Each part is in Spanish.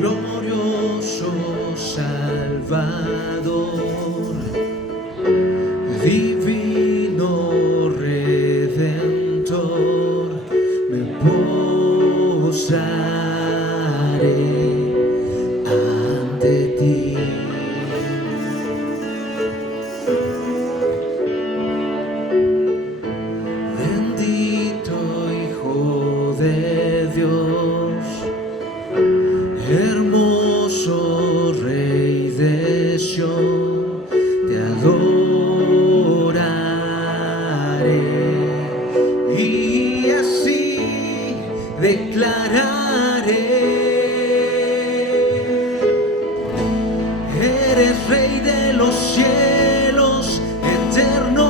glorioso Salvador, divino Redentor, me posaré ante ti. Bendito Hijo de Dios, hermoso Rey de Sión, te adoraré y así declararé: eres Rey de los cielos, eterno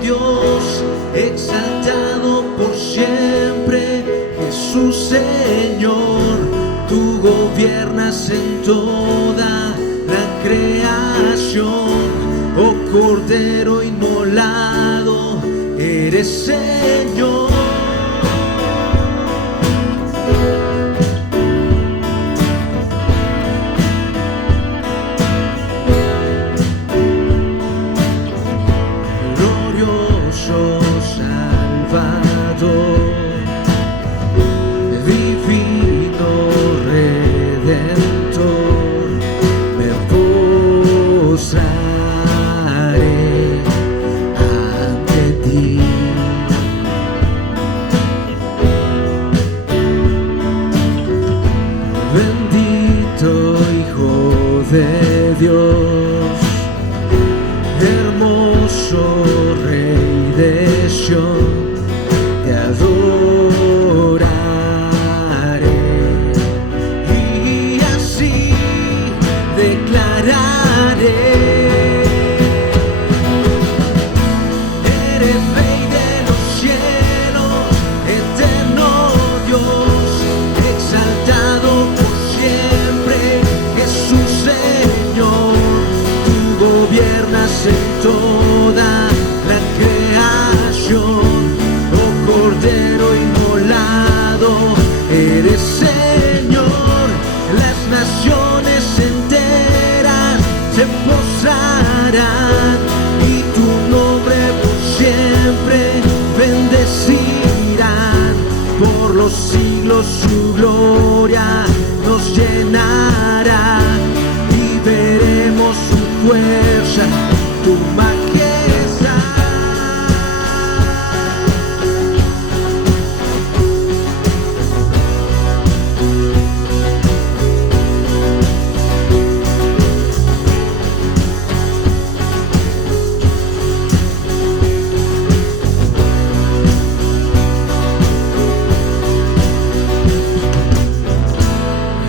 Dios, exaltado por siempre, Jesús Señor. Tú gobiernas en toda la creación, oh Cordero inmolado, eres Señor. Glorioso Salvador, divino Redentor, me posaré ante ti. Bendito Hijo de Dios, hermoso Rey de Sión, te adoraré y así declararé: eres Rey de los cielos, eterno Dios, exaltado por siempre, Jesús Señor. Tú gobiernas en toda la creación, oh Cordero inmolado, eres Señor. Las naciones enteras se postrarán y tu nombre por siempre bendecirán. Por los siglos su gloria nos llenará y veremos su fuerza, tu majestad.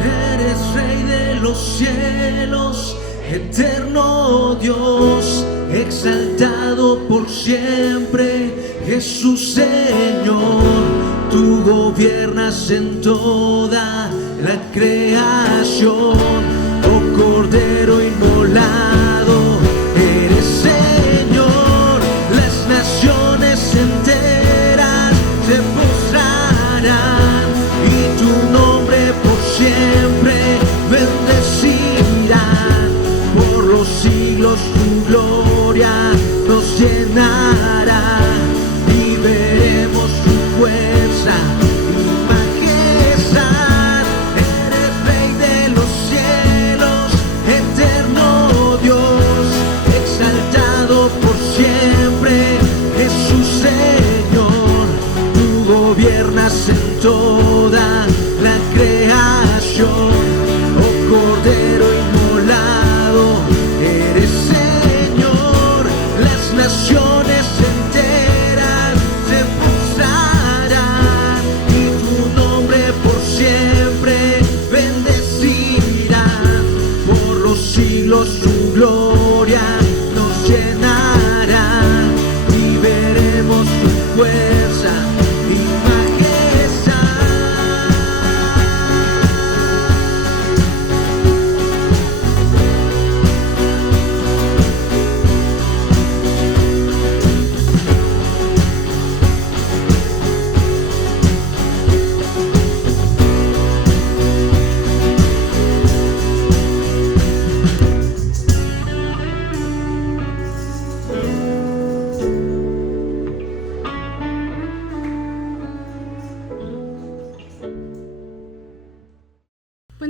Eres Rey de los cielos, eterno Dios, exaltado por siempre, Jesús Señor. Tú gobiernas en toda la creación, oh Cordero inmolado, eres Señor. Las naciones enteras se postrarán y tu nombre por siempre bendecirán. Por los siglos tu gloria nos llenará y veremos tu fuerza y majestad. Eres Rey de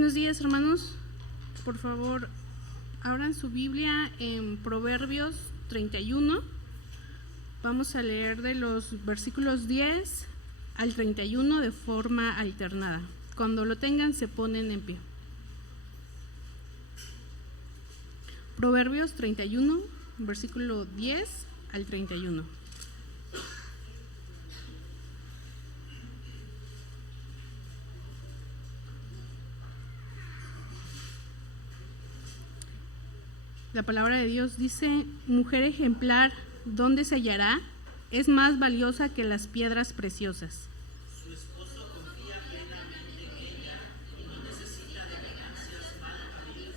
Buenos días, hermanos. Por favor, abran su Biblia en Proverbios 31. Vamos a leer de los versículos 10 al 31 de forma alternada. Cuando lo tengan, se ponen en pie. Proverbios 31, versículo 10 al 31. La palabra de Dios dice: mujer ejemplar, ¿dónde se hallará? Es más valiosa que las piedras preciosas. Su esposo confía plenamente en ella y no necesita de ganancias mal habidas.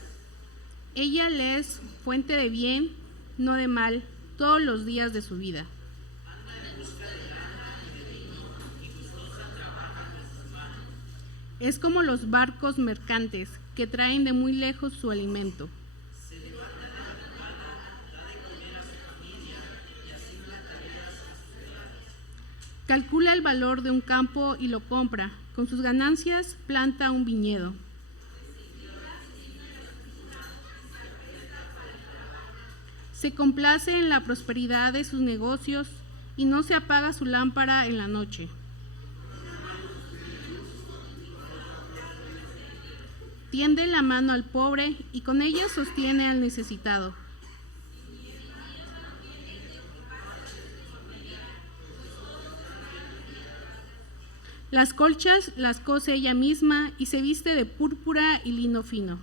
Ella le es fuente de bien, no de mal, todos los días de su vida. Anda en busca de lana y de vino y gustosa trabaja con sus manos. Es como los barcos mercantes que traen de muy lejos su alimento. Calcula el valor de un campo y lo compra. Con sus ganancias planta un viñedo. Se complace en la prosperidad de sus negocios y no se apaga su lámpara en la noche. Tiende la mano al pobre y con ella sostiene al necesitado. Las colchas las cose ella misma y se viste de púrpura y lino fino.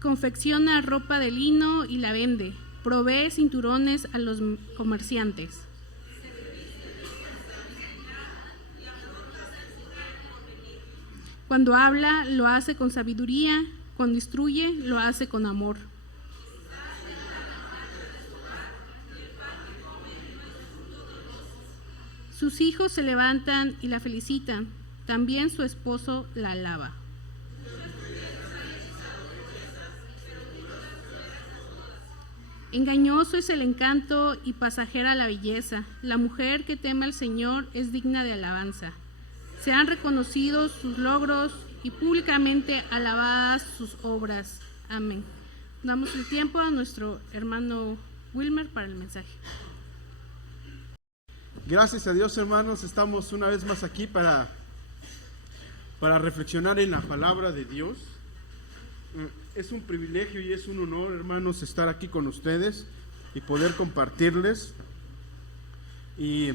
Confecciona ropa de lino y la vende. Provee cinturones a los comerciantes. Cuando habla, lo hace con sabiduría. Cuando instruye, lo hace con amor. Sus hijos se levantan y la felicitan, también su esposo la alaba. Engañoso es el encanto y pasajera la belleza. La mujer que teme al Señor es digna de alabanza. Sean reconocidos sus logros y públicamente alabadas sus obras. Amén. Damos el tiempo a nuestro hermano Wilmer para el mensaje. Gracias a Dios, hermanos, estamos una vez más aquí para reflexionar en la palabra de Dios. Es un privilegio y es un honor, hermanos, estar aquí con ustedes y poder compartirles. Y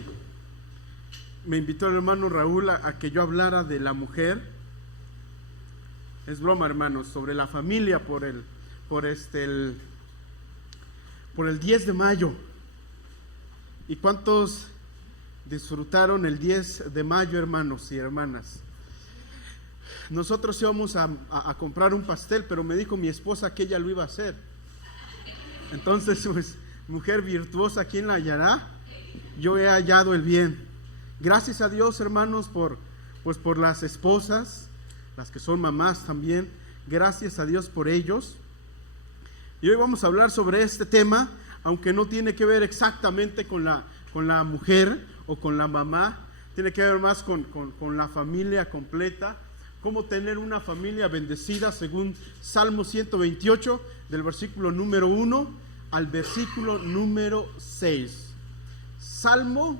me invitó el hermano Raúl a que yo hablara de la mujer. Es broma, hermanos, sobre la familia por el 10 de mayo. ¿Y cuántos disfrutaron el 10 de mayo, hermanos y hermanas? Nosotros íbamos a comprar un pastel, pero me dijo mi esposa que ella lo iba a hacer. Entonces, pues, mujer virtuosa, ¿quién la hallará? Yo he hallado el bien. Gracias a Dios, hermanos, por las esposas, las que son mamás también. Gracias a Dios por ellos. Y hoy vamos a hablar sobre este tema, aunque no tiene que ver exactamente con la mujer o con la mamá, tiene que ver más con la familia completa. Cómo tener una familia bendecida según Salmo 128, del versículo número 1 al versículo número 6. Salmo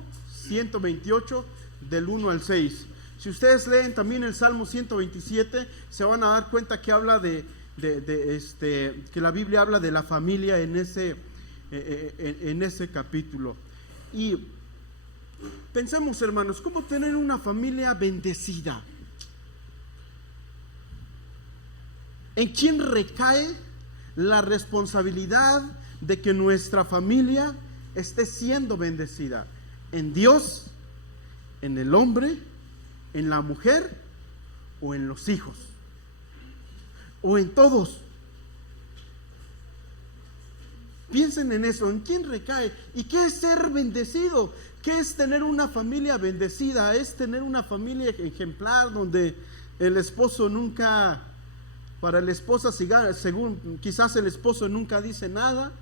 128, del 1 al 6. Si ustedes leen también el Salmo 127, se van a dar cuenta que habla que la Biblia habla de la familia en ese capítulo. Y pensemos, hermanos, ¿cómo tener una familia bendecida? ¿En quién recae la responsabilidad de que nuestra familia esté siendo bendecida? ¿En Dios, en el hombre, en la mujer o en los hijos? ¿O en todos? Piensen en eso, ¿en quién recae? ¿Y qué es ser bendecido? ¿Qué es tener una familia bendecida? Es tener una familia ejemplar donde el esposo nunca, para la esposa, según quizás el esposo nunca dice nada.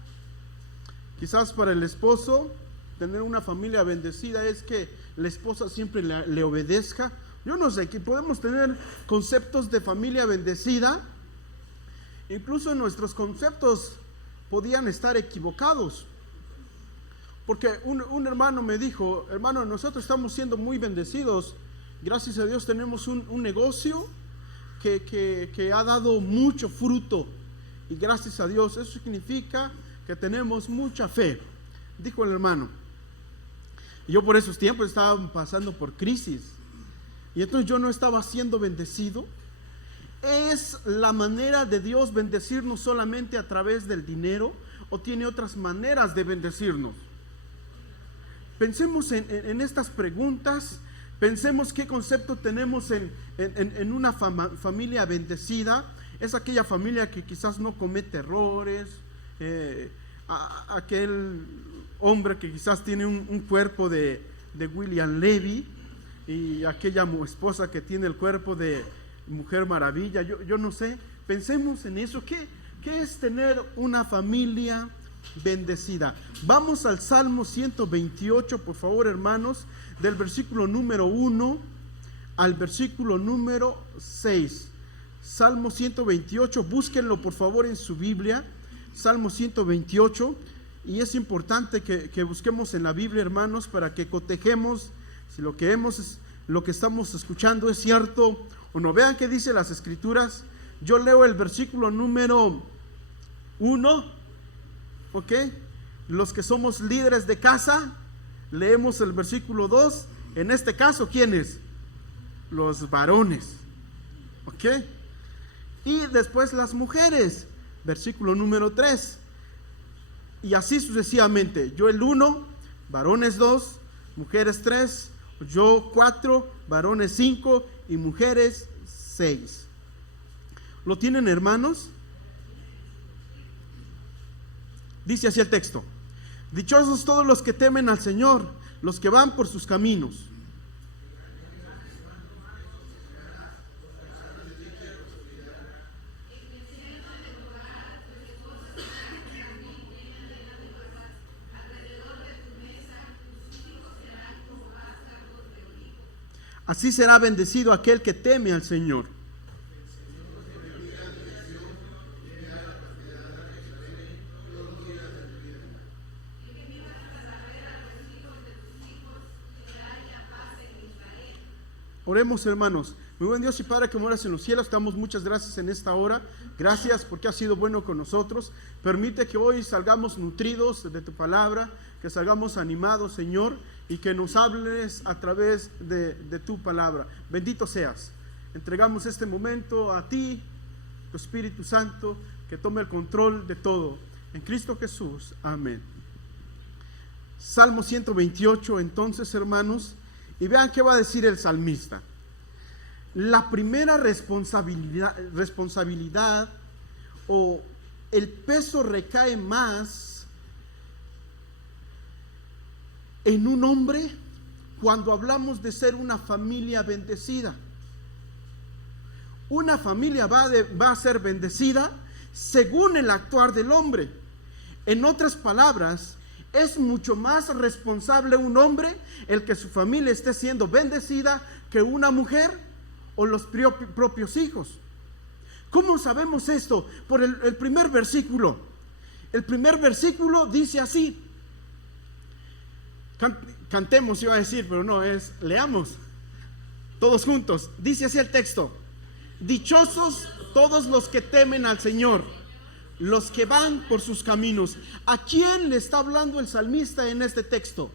Quizás para el esposo tener una familia bendecida es que la esposa siempre le obedezca. Yo no sé, que podemos tener conceptos de familia bendecida, incluso nuestros conceptos podían estar equivocados. Porque un hermano me dijo: hermano, nosotros estamos siendo muy bendecidos, gracias a Dios tenemos un negocio que ha dado mucho fruto, y gracias a Dios eso significa que tenemos mucha fe, dijo el hermano. Y yo por esos tiempos estaba pasando por crisis, y entonces yo no estaba siendo bendecido. ¿Es la manera de Dios bendecirnos solamente a través del dinero, o tiene otras maneras de bendecirnos? Pensemos en estas preguntas. Pensemos qué concepto tenemos en una familia bendecida. Es aquella familia que quizás no comete errores, aquel hombre que quizás tiene un cuerpo de William Levy, y aquella esposa que tiene el cuerpo de Mujer Maravilla. Yo no sé, pensemos en eso. ¿Qué es tener una familia bendecida? Vamos al Salmo 128, por favor, hermanos, del versículo número 1 al versículo número 6. Salmo 128, búsquenlo por favor en su Biblia. Salmo 128, y es importante que busquemos en la Biblia, hermanos, para que cotejemos si lo que estamos escuchando es cierto o no. Vean qué dice las Escrituras. Yo leo el versículo número 1, ¿ok? Los que somos líderes de casa, leemos el versículo 2. En este caso, ¿quiénes? Los varones, ¿ok? Y después las mujeres, versículo número 3. Y así sucesivamente. Yo el 1, varones 2, mujeres 3, yo 4, varones 5 y mujeres 6. ¿Lo tienen, hermanos? Dice así el texto: dichosos todos los que temen al Señor, los que van por sus caminos. Así será bendecido aquel que teme al Señor. Oremos, hermanos. Muy buen Dios y Padre que moras en los cielos, te damos muchas gracias en esta hora. Gracias porque has sido bueno con nosotros. Permite que hoy salgamos nutridos de tu palabra, que salgamos animados, Señor, y que nos hables a través de tu palabra. Bendito seas. Entregamos este momento a ti, tu Espíritu Santo, que tome el control de todo. En Cristo Jesús. Amén. Salmo 128, entonces, hermanos, y vean qué va a decir el salmista. La primera responsabilidad o el peso recae más en un hombre cuando hablamos de ser una familia bendecida. Una familia va a ser bendecida según el actuar del hombre. En otras palabras, es mucho más responsable un hombre el que su familia esté siendo bendecida que una mujer o los propios hijos. ¿Cómo sabemos esto? Por el primer versículo. El primer versículo dice así. Cantemos, iba a decir, pero no, leamos todos juntos. Dice así el texto: dichosos todos los que temen al Señor, los que van por sus caminos. ¿A quién le está hablando el salmista en este texto?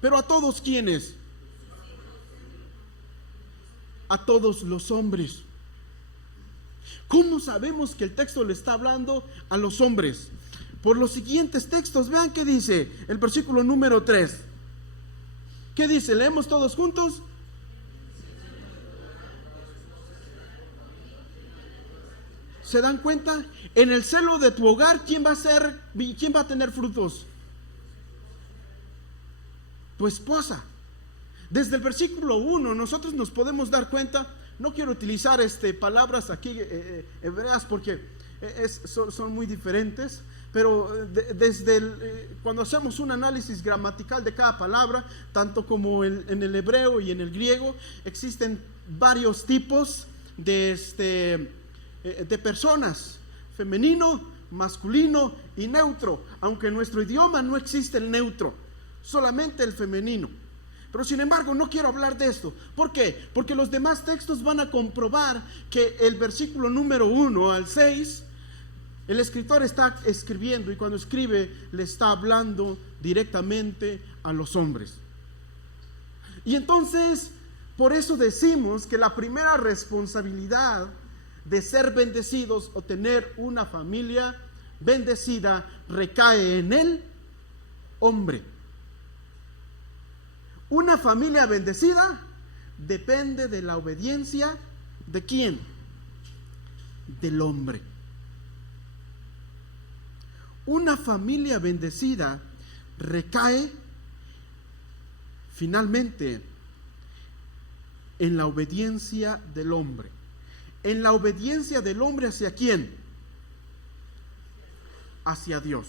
Pero a todos, ¿quiénes? A todos los hombres. ¿Cómo sabemos que el texto le está hablando a los hombres? Por los siguientes textos. Vean qué dice el versículo número 3. ¿Qué dice? ¿Leemos todos juntos? ¿Se dan cuenta? En el celo de tu hogar, ¿quién va a tener frutos? Tu esposa. Desde el versículo 1 nosotros nos podemos dar cuenta. No quiero utilizar palabras aquí hebreas porque son muy diferentes, pero cuando hacemos un análisis gramatical de cada palabra, tanto como en el hebreo y en el griego, existen varios tipos de personas: femenino, masculino y neutro, aunque en nuestro idioma no existe el neutro, solamente el femenino. Pero sin embargo no quiero hablar de esto. ¿Por qué? Porque los demás textos van a comprobar que el versículo número 1 al 6, el escritor está escribiendo, y cuando escribe le está hablando directamente a los hombres. Y entonces, por eso decimos que la primera responsabilidad de ser bendecidos o tener una familia bendecida recae en el hombre. Una familia bendecida depende de la obediencia ¿de quién? Del hombre. Una familia bendecida recae finalmente en la obediencia del hombre. En la obediencia del hombre, ¿hacia quién? Hacia Dios.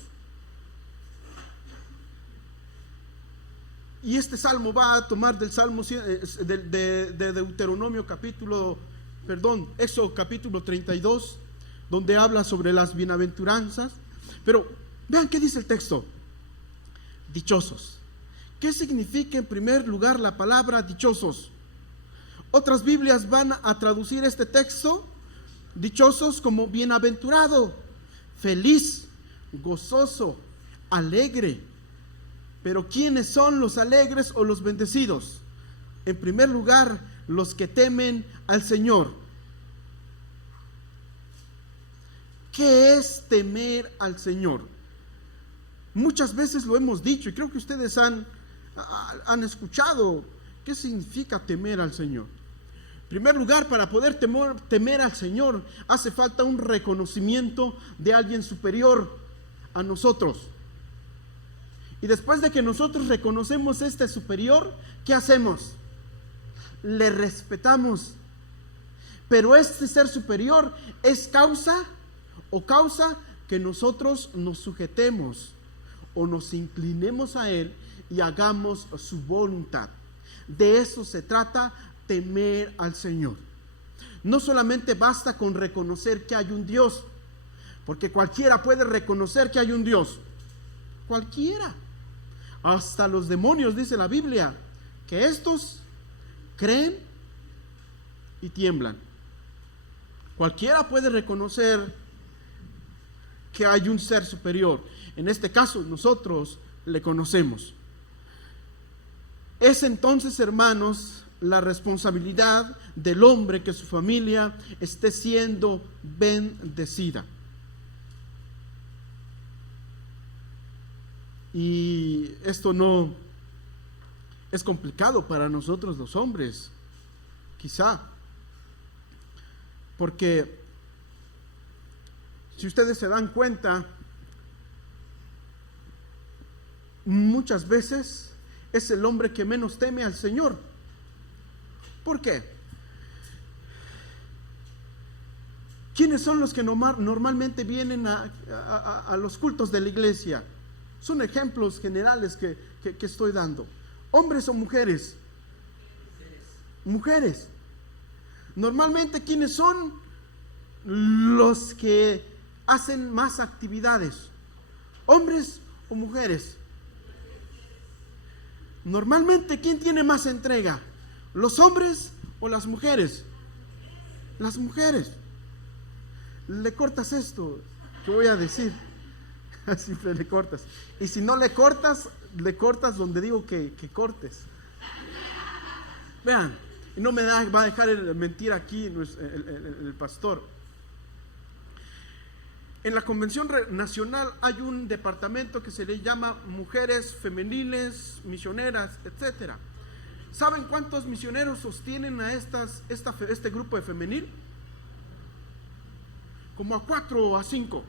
Y este salmo va a tomar del salmo de Deuteronomio Éxodo capítulo 32, donde habla sobre las bienaventuranzas. Pero vean qué dice el texto: dichosos. ¿Qué significa en primer lugar la palabra dichosos? Otras Biblias van a traducir este texto, dichosos, como bienaventurado, feliz, gozoso, alegre. Pero ¿quiénes son los alegres o los bendecidos? En primer lugar, los que temen al Señor. ¿Qué es temer al Señor? Muchas veces lo hemos dicho, y creo que ustedes han escuchado qué significa temer al Señor. En primer lugar, para poder temer al Señor, hace falta un reconocimiento de alguien superior a nosotros. Y después de que nosotros reconocemos este superior, ¿qué hacemos? Le respetamos. Pero este ser superior es causa que nosotros nos sujetemos o nos inclinemos a él y hagamos su voluntad. De eso se trata temer al Señor. No solamente basta con reconocer que hay un Dios, porque cualquiera puede reconocer que hay un Dios. Cualquiera. Hasta los demonios, dice la Biblia, que estos creen y tiemblan. Cualquiera puede reconocer que hay un ser superior. En este caso, nosotros le conocemos. Es entonces, hermanos, la responsabilidad del hombre que su familia esté siendo bendecida. Y esto no es complicado para nosotros los hombres, quizá, porque si ustedes se dan cuenta, muchas veces es el hombre que menos teme al Señor. ¿Por qué? ¿Quiénes son los que normalmente vienen a los cultos de la iglesia? Son ejemplos generales que estoy dando. ¿Hombres o mujeres? Mujeres. Normalmente, ¿quiénes son los que hacen más actividades? ¿Hombres o mujeres? Normalmente, ¿quién tiene más entrega? ¿Los hombres o las mujeres? Las mujeres. Le cortas esto que voy a decir. Siempre le cortas. Y si no le cortas donde digo que cortes. Vean, y no me va a dejar mentir aquí el pastor. En la Convención Nacional hay un departamento que se le llama Mujeres Femeniles, Misioneras, etc. ¿Saben cuántos misioneros sostienen a este grupo de femenil? Como a 4 o a 5.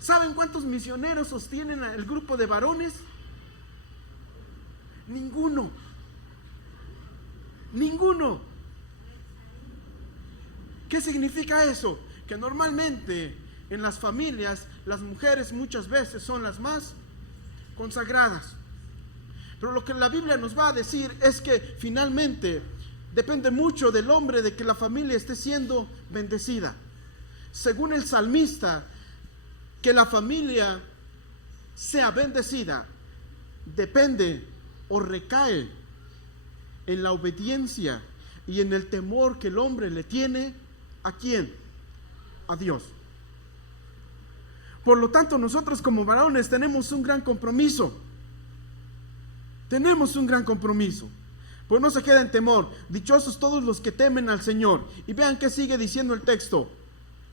¿Saben cuántos misioneros sostienen al grupo de varones? Ninguno. Ninguno. ¿Qué significa eso? Que normalmente en las familias, las mujeres muchas veces son las más consagradas. Pero lo que la Biblia nos va a decir es que finalmente depende mucho del hombre de que la familia esté siendo bendecida. Según el salmista, que la familia sea bendecida depende o recae en la obediencia y en el temor que el hombre le tiene ¿a quién? A Dios. Por lo tanto, nosotros como varones tenemos un gran compromiso. Tenemos un gran compromiso. Pues no se queden en temor. Dichosos todos los que temen al Señor. Y vean qué sigue diciendo el texto.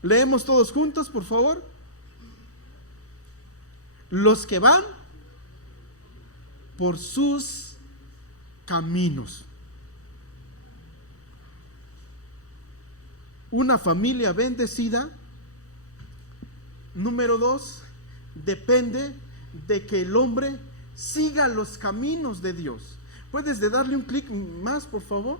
Leemos todos juntos, por favor. Los que van por sus caminos. Una familia bendecida, número 2, depende de que el hombre siga los caminos de Dios. ¿Puedes darle un clic más, por favor?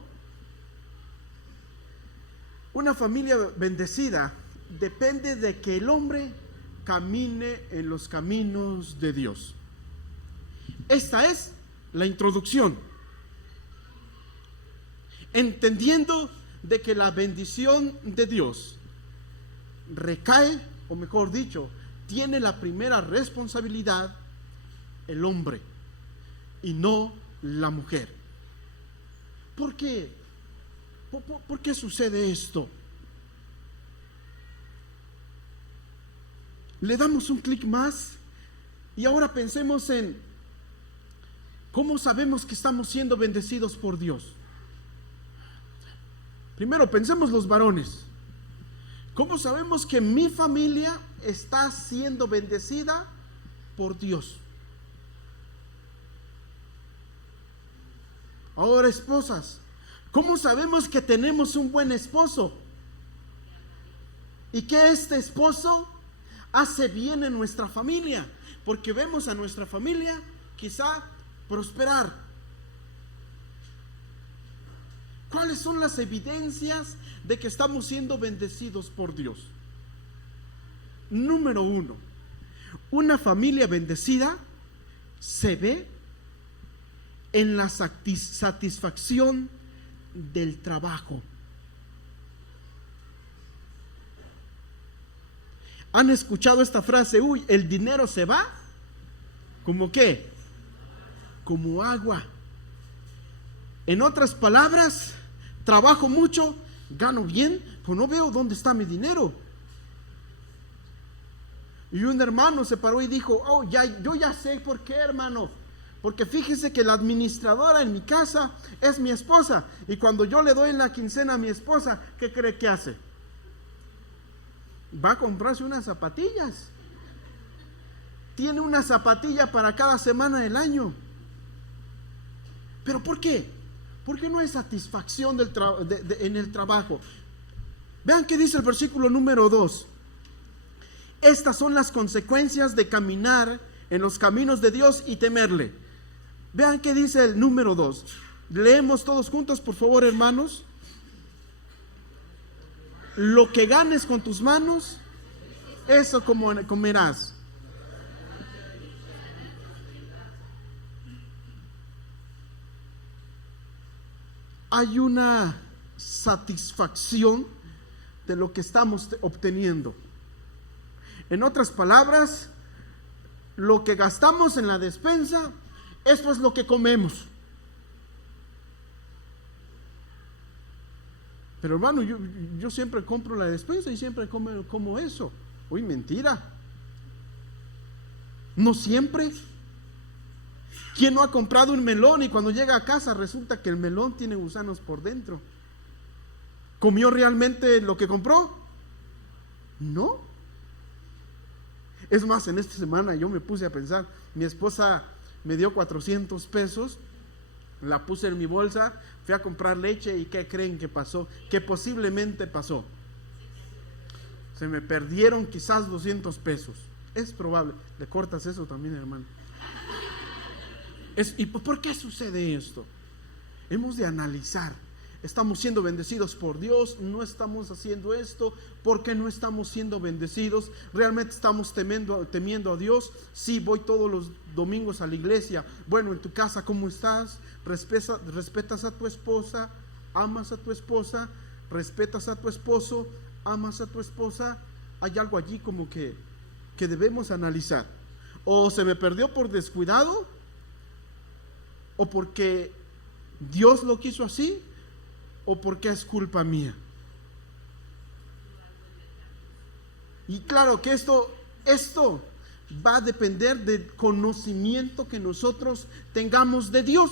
Una familia bendecida depende de que el hombre camine en los caminos de Dios. Esta es la introducción. Entendiendo de que la bendición de Dios recae, o mejor dicho, tiene la primera responsabilidad el hombre y no la mujer. ¿Por qué? ¿Por qué sucede esto? Le damos un clic más y ahora pensemos en cómo sabemos que estamos siendo bendecidos por Dios. Primero pensemos los varones. ¿Cómo sabemos que mi familia está siendo bendecida por Dios? Ahora, esposas, ¿cómo sabemos que tenemos un buen esposo? Y que este esposo hace bien en nuestra familia, porque vemos a nuestra familia quizá prosperar. ¿Cuáles son las evidencias de que estamos siendo bendecidos por Dios? Número 1, una familia bendecida se ve en la satisfacción del trabajo. ¿Han escuchado esta frase? Uy, el dinero se va. ¿Cómo qué? Como agua. En otras palabras, trabajo mucho, gano bien, pero no veo dónde está mi dinero. Y un hermano se paró y dijo: yo ya sé por qué, hermano. Porque fíjese que la administradora en mi casa es mi esposa. Y cuando yo le doy la quincena a mi esposa, ¿qué cree que hace? Va a comprarse unas zapatillas. Tiene una zapatilla para cada semana del año. ¿Pero por qué? Porque no hay satisfacción en el trabajo. Vean qué dice el versículo número 2. Estas son las consecuencias de caminar en los caminos de Dios y temerle. Vean qué dice el número 2. Leemos todos juntos, por favor, hermanos. Lo que ganes con tus manos, eso comerás. Hay una satisfacción de lo que estamos obteniendo. En otras palabras, lo que gastamos en la despensa, eso es lo que comemos. Pero hermano, yo siempre compro la despensa y siempre como eso. Uy, mentira. No siempre. ¿Quién no ha comprado un melón y cuando llega a casa resulta que el melón tiene gusanos por dentro? ¿Comió realmente lo que compró? No. Es más, en esta semana yo me puse a pensar, mi esposa me dio 400 pesos, la puse en mi bolsa, fui a comprar leche y ¿qué creen que pasó? Que posiblemente pasó. Se me perdieron quizás 200 pesos. Es probable. ¿Le cortas eso también, hermano? ¿Y por qué sucede esto? Hemos de analizar. estamos siendo bendecidos por Dios, no estamos haciendo esto, ¿por qué no estamos siendo bendecidos? ¿Realmente estamos temiendo a Dios? Sí, voy todos los domingos a la iglesia. Bueno, en tu casa, ¿cómo estás? ¿Respetas a tu esposa? ¿Amas a tu esposa? ¿Respetas a tu esposo? ¿Amas a tu esposa? Hay algo allí como que debemos analizar. O se me perdió por descuidado, o porque Dios lo quiso así, o porque es culpa mía. Y claro que esto va a depender del conocimiento que nosotros tengamos de Dios.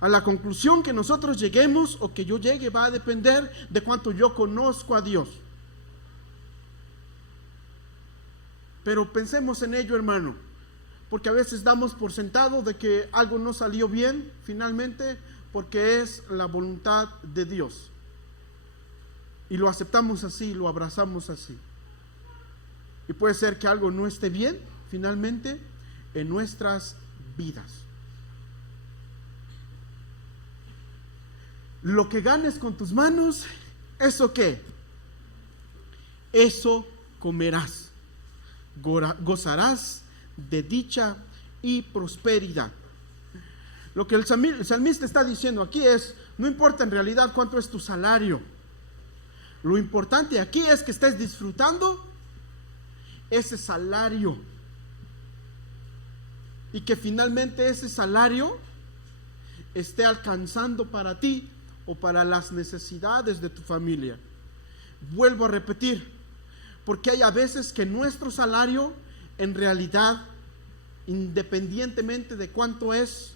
A la conclusión que nosotros lleguemos o que yo llegue va a depender de cuánto yo conozco a Dios. Pero pensemos en ello, hermano, porque a veces damos por sentado de que algo no salió bien finalmente, porque es la voluntad de Dios. Y lo aceptamos así, lo abrazamos así. Y puede ser que algo no esté bien finalmente en nuestras vidas. Lo que ganes con tus manos, ¿eso qué? Eso comerás. Gozarás de dicha y prosperidad. Lo que el salmista está diciendo aquí es, no importa en realidad cuánto es tu salario. Lo importante aquí es que estés disfrutando ese salario. Y que finalmente ese salario esté alcanzando para ti o para las necesidades de tu familia. Vuelvo a repetir, porque hay a veces que nuestro salario en realidad, independientemente de cuánto es,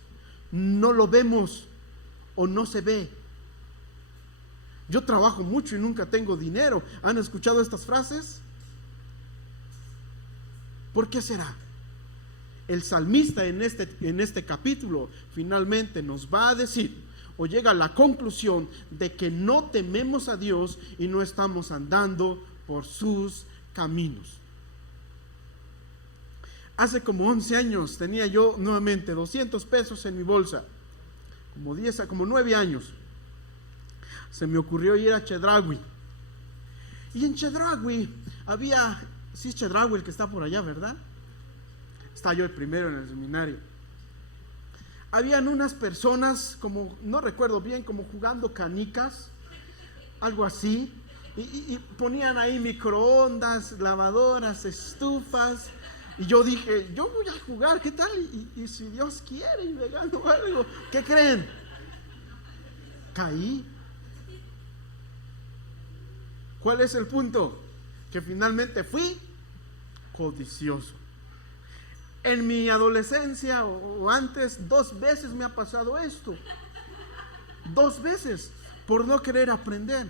no lo vemos o no se ve. Yo trabajo mucho y nunca tengo dinero. ¿Han escuchado estas frases? ¿Por qué será? El salmista en este capítulo finalmente nos va a decir, o llega a la conclusión de que no tememos a Dios y no estamos andando por sus caminos. Hace como 11 años tenía yo nuevamente 200 pesos en mi bolsa, como 9 años. Se me ocurrió ir a Chedraui. Y en Chedraui había, sí es Chedraui el que está por allá, ¿verdad? Estaba yo el primero en el seminario. Habían unas personas, como no recuerdo bien, como jugando canicas, algo así, y ponían ahí microondas, lavadoras, estufas, y yo dije, yo voy a jugar, ¿qué tal? Y si Dios quiere y me gano algo, ¿qué creen? Caí. ¿Cuál es el punto? Que finalmente fui codicioso. En mi adolescencia o antes, 2 veces me ha pasado esto. 2 veces, por no querer aprender.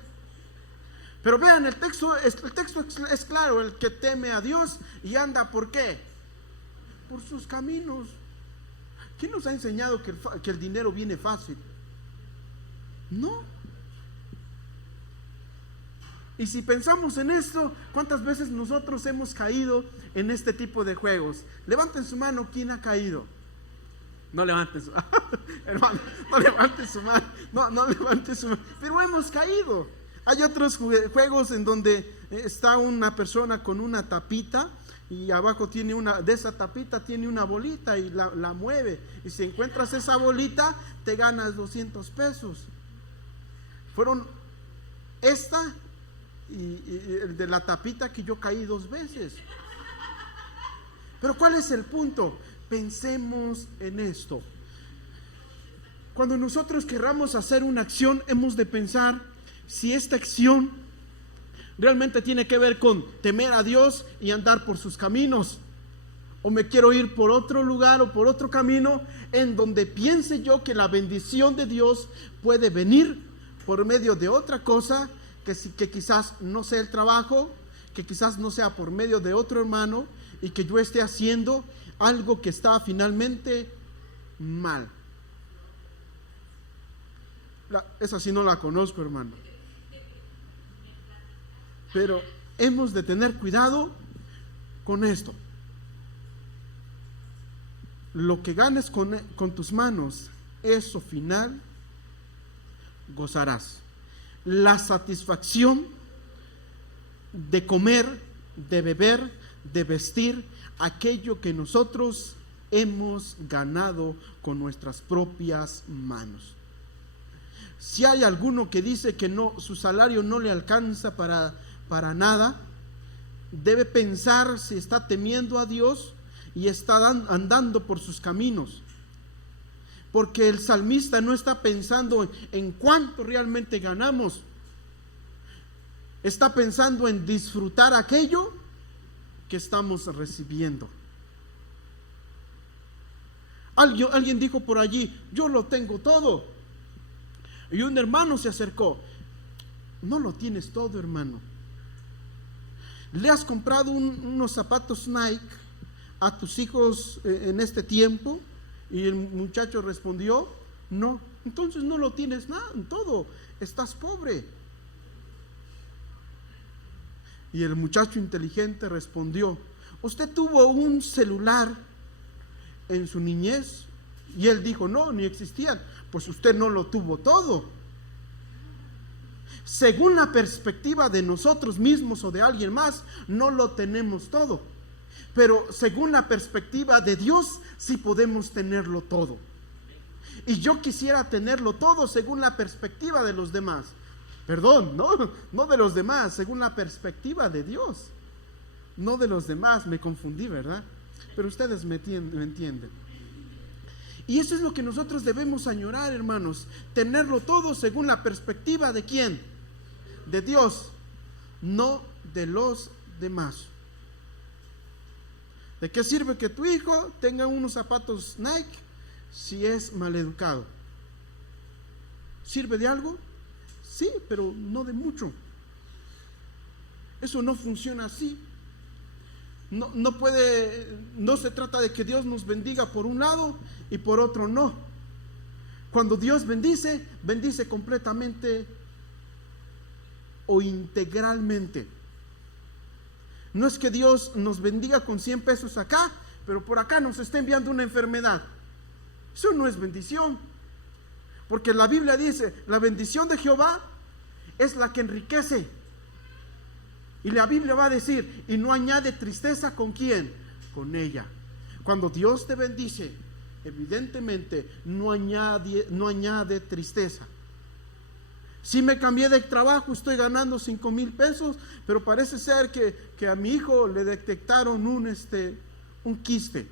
Pero vean, el texto es claro, el que teme a Dios y anda, ¿por qué? Por sus caminos. ¿Quién nos ha enseñado que el dinero viene fácil? No. Y si pensamos en esto, ¿cuántas veces nosotros hemos caído en este tipo de juegos? Levanten su mano, ¿quién ha caído? No levanten su mano, hermano, no levanten su mano, no levanten su mano, pero hemos caído. Hay otros juegos en donde está una persona con una tapita y abajo tiene de esa tapita tiene una bolita y la mueve, y si encuentras esa bolita te ganas 200 pesos. Fueron esta y el de la tapita que yo caí 2 veces. Pero ¿cuál es el punto? Pensemos en esto. Cuando nosotros querramos hacer una acción, hemos de pensar si esta acción realmente tiene que ver con temer a Dios y andar por sus caminos, o me quiero ir por otro lugar o por otro camino en donde piense yo que la bendición de Dios puede venir por medio de otra cosa que quizás no sea el trabajo, que quizás no sea por medio de otro hermano, y que yo esté haciendo algo que está finalmente mal. Esa sí no la conozco, hermano. Pero hemos de tener cuidado con esto. Lo que ganes con tus manos, eso final gozarás. La satisfacción de comer, de beber, de vestir, aquello que nosotros hemos ganado con nuestras propias manos. Si hay alguno que dice que no, su salario no le alcanza para nada, debe pensar si está temiendo a Dios y está andando por sus caminos. Porque el salmista no está pensando en cuánto realmente ganamos. Está pensando en disfrutar aquello que estamos recibiendo. Alguien dijo por allí, yo lo tengo todo. Y un hermano se acercó. No lo tienes todo, hermano. ¿Le has comprado unos zapatos Nike a tus hijos en este tiempo? Y el muchacho respondió, no. Entonces no lo tienes nada, todo. Estás pobre. Y el muchacho inteligente respondió, ¿usted tuvo un celular en su niñez? Y él dijo, no, ni existían. Pues usted no lo tuvo todo. Según la perspectiva de nosotros mismos o de alguien más, no lo tenemos todo. Pero según la perspectiva de Dios, sí podemos tenerlo todo. Y yo quisiera tenerlo todo según la perspectiva de los demás. Perdón, no de los demás, según la perspectiva de Dios. No de los demás, me confundí, ¿verdad? Pero ustedes me entienden. Y eso es lo que nosotros debemos añorar, hermanos. Tenerlo todo según la perspectiva de ¿quién? De Dios, no de los demás. ¿De qué sirve que tu hijo tenga unos zapatos Nike si es maleducado? ¿Sirve de algo? Sí, pero no de mucho. Eso no funciona así. No se trata de que Dios nos bendiga por un lado y por otro no. Cuando Dios bendice, bendice completamente o integralmente. No es que Dios nos bendiga con 100 pesos acá, pero por acá nos está enviando una enfermedad. Eso no es bendición. Porque la Biblia dice, la bendición de Jehová es la que enriquece. Y la Biblia va a decir, y no añade tristeza, ¿con quién? Con ella. Cuando Dios te bendice, evidentemente no añade tristeza. Si me cambié de trabajo, estoy ganando 5,000 pesos, pero parece ser que a mi hijo le detectaron un quiste.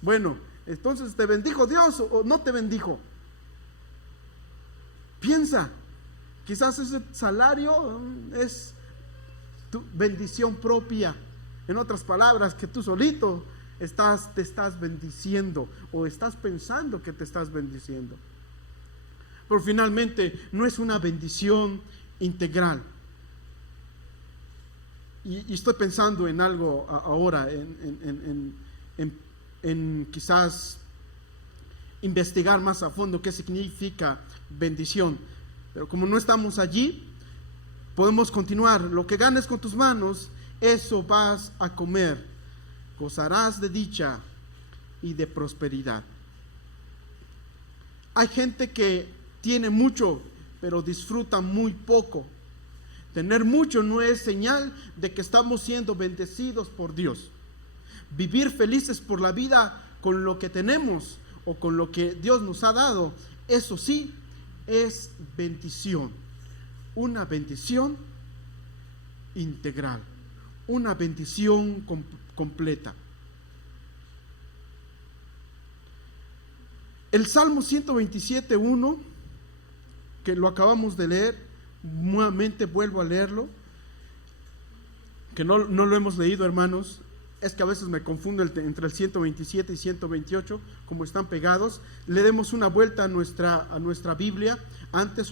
Bueno, entonces, ¿te bendijo Dios o no te bendijo? Piensa, quizás ese salario es tu bendición propia. En otras palabras, que tú solito te estás bendiciendo o estás pensando que te estás bendiciendo. Pero finalmente no es una bendición integral. Y estoy pensando en algo ahora, en quizás investigar más a fondo qué significa bendición. Pero como no estamos allí, podemos continuar. Lo que ganes con tus manos, eso vas a comer. Gozarás de dicha y de prosperidad. Hay gente que tiene mucho, pero disfruta muy poco. Tener mucho no es señal de que estamos siendo bendecidos por Dios. Vivir felices por la vida con lo que tenemos o con lo que Dios nos ha dado, eso sí es bendición. Una bendición integral, una bendición completa. El Salmo 127:1, que lo acabamos de leer, nuevamente vuelvo a leerlo, que no lo hemos leído, hermanos. Es que a veces me confundo entre el 127 y 128, como están pegados. Le demos una vuelta a nuestra Biblia,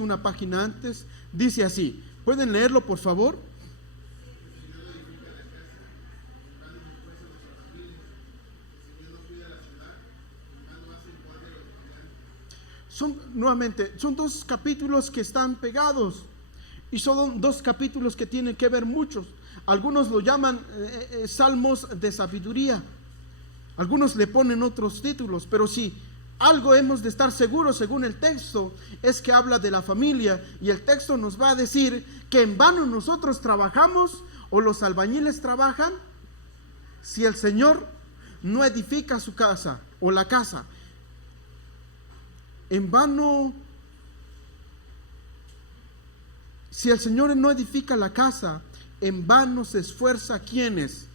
una página antes. Dice así, ¿pueden leerlo por favor? Son dos capítulos que están pegados y son dos capítulos que tienen que ver muchos. Algunos lo llaman salmos de sabiduría, algunos le ponen otros títulos, pero si algo hemos de estar seguros según el texto, es que habla de la familia, y el texto nos va a decir que en vano nosotros trabajamos o los albañiles trabajan si el Señor no edifica su casa o la casa. En vano, si el Señor no edifica la casa, en vano se esfuerza ¿quiénes?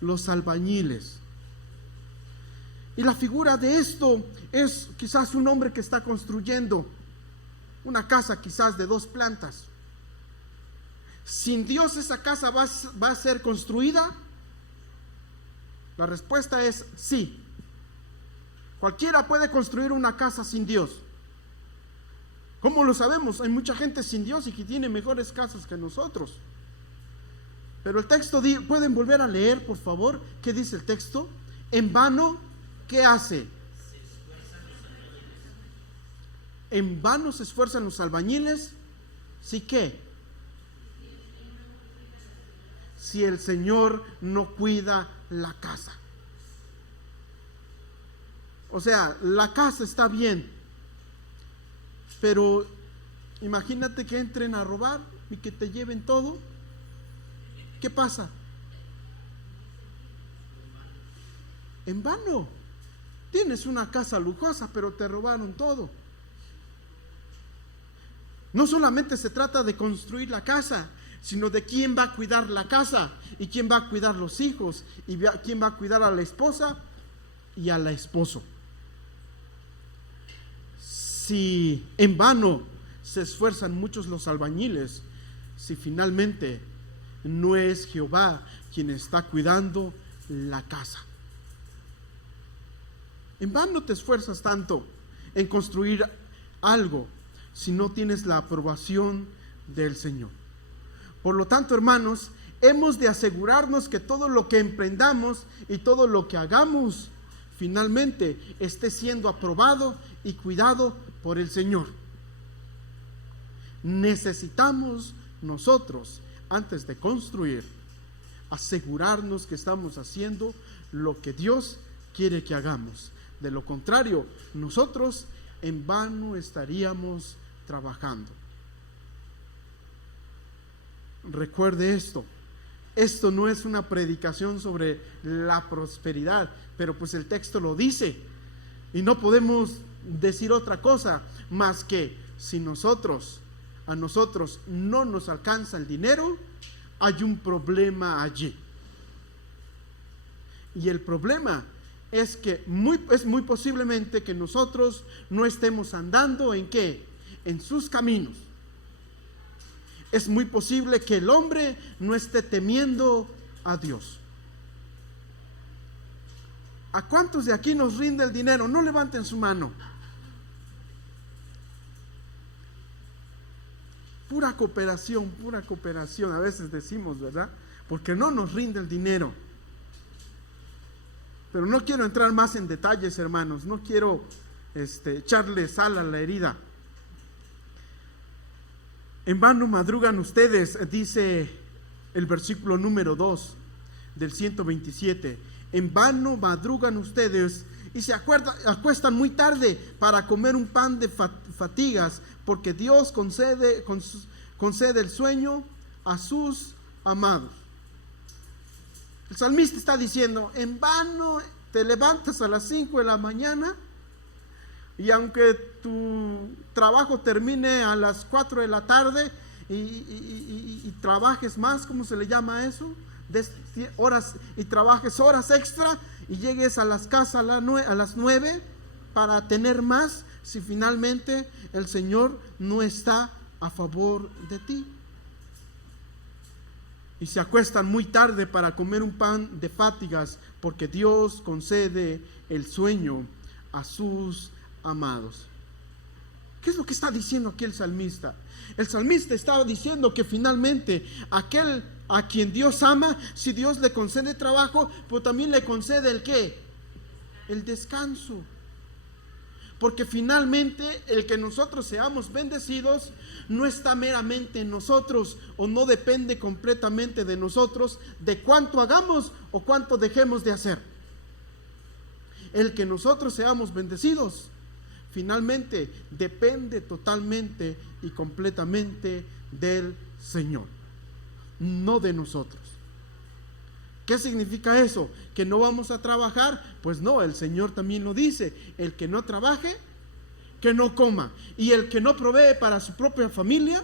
Los albañiles. Y la figura de esto es quizás un hombre que está construyendo una casa quizás de 2 plantas. ¿Sin Dios esa casa va a ser construida? La respuesta es sí. Cualquiera puede construir una casa sin Dios. ¿Cómo lo sabemos? Hay mucha gente sin Dios y que tiene mejores casas que nosotros. Pero el texto, ¿pueden volver a leer, por favor? ¿Qué dice el texto? En vano, ¿qué hace? En vano se esfuerzan los albañiles. ¿Sí qué? Si el Señor no cuida la casa. O sea, la casa está bien, pero imagínate que entren a robar y que te lleven todo. ¿Qué pasa? En vano. Tienes una casa lujosa, pero te robaron todo. No solamente se trata de construir la casa, sino de quién va a cuidar la casa, y quién va a cuidar los hijos, y quién va a cuidar a la esposa y al esposo. Si en vano se esfuerzan muchos los albañiles, si finalmente no es Jehová quien está cuidando la casa. En vano te esfuerzas tanto en construir algo si no tienes la aprobación del Señor. Por lo tanto, hermanos, hemos de asegurarnos que todo lo que emprendamos y todo lo que hagamos finalmente esté siendo aprobado y cuidado por el Señor. Necesitamos nosotros, antes de construir, asegurarnos que estamos haciendo lo que Dios quiere que hagamos. De lo contrario, nosotros en vano estaríamos trabajando. Recuerde esto. Esto no es una predicación sobre la prosperidad, pero pues el texto lo dice. Y no podemos decir otra cosa más que si a nosotros no nos alcanza el dinero, hay un problema allí. Y el problema es que es muy posiblemente que nosotros no estemos andando ¿en qué? En sus caminos. Es muy posible que el hombre no esté temiendo a Dios. ¿A cuántos de aquí nos rinde el dinero? No levanten su mano. Pura cooperación, a veces decimos, ¿verdad? Porque no nos rinde el dinero. Pero no quiero entrar más en detalles, hermanos. No quiero echarle sal a la herida. En vano madrugan ustedes, dice el versículo número 2 del 127. En vano madrugan ustedes y se acuestan muy tarde para comer un pan de fatigas, porque Dios concede el sueño a sus amados. El salmista está diciendo, en vano te levantas a las 5 de la mañana y aunque tu trabajo termine a las 4 de la tarde y trabajes más, ¿cómo se le llama eso? Horas, y trabajes horas extra y llegues a las casas a las 9 para tener más, si finalmente el Señor no está a favor de ti. Y se acuestan muy tarde para comer un pan de fatigas, porque Dios concede el sueño a sus amados. ¿Qué es lo que está diciendo aquí el salmista? El salmista estaba diciendo que finalmente aquel a quien Dios ama, si Dios le concede trabajo, pues también le concede el ¿qué? El descanso. Porque finalmente el que nosotros seamos bendecidos no está meramente en nosotros, o no depende completamente de nosotros, de cuánto hagamos o cuánto dejemos de hacer. El que nosotros seamos bendecidos finalmente depende totalmente y completamente del Señor, no de nosotros. ¿Qué significa eso? ¿Que no vamos a trabajar? Pues no, el Señor también lo dice: el que no trabaje, que no coma. Y el que no provee para su propia familia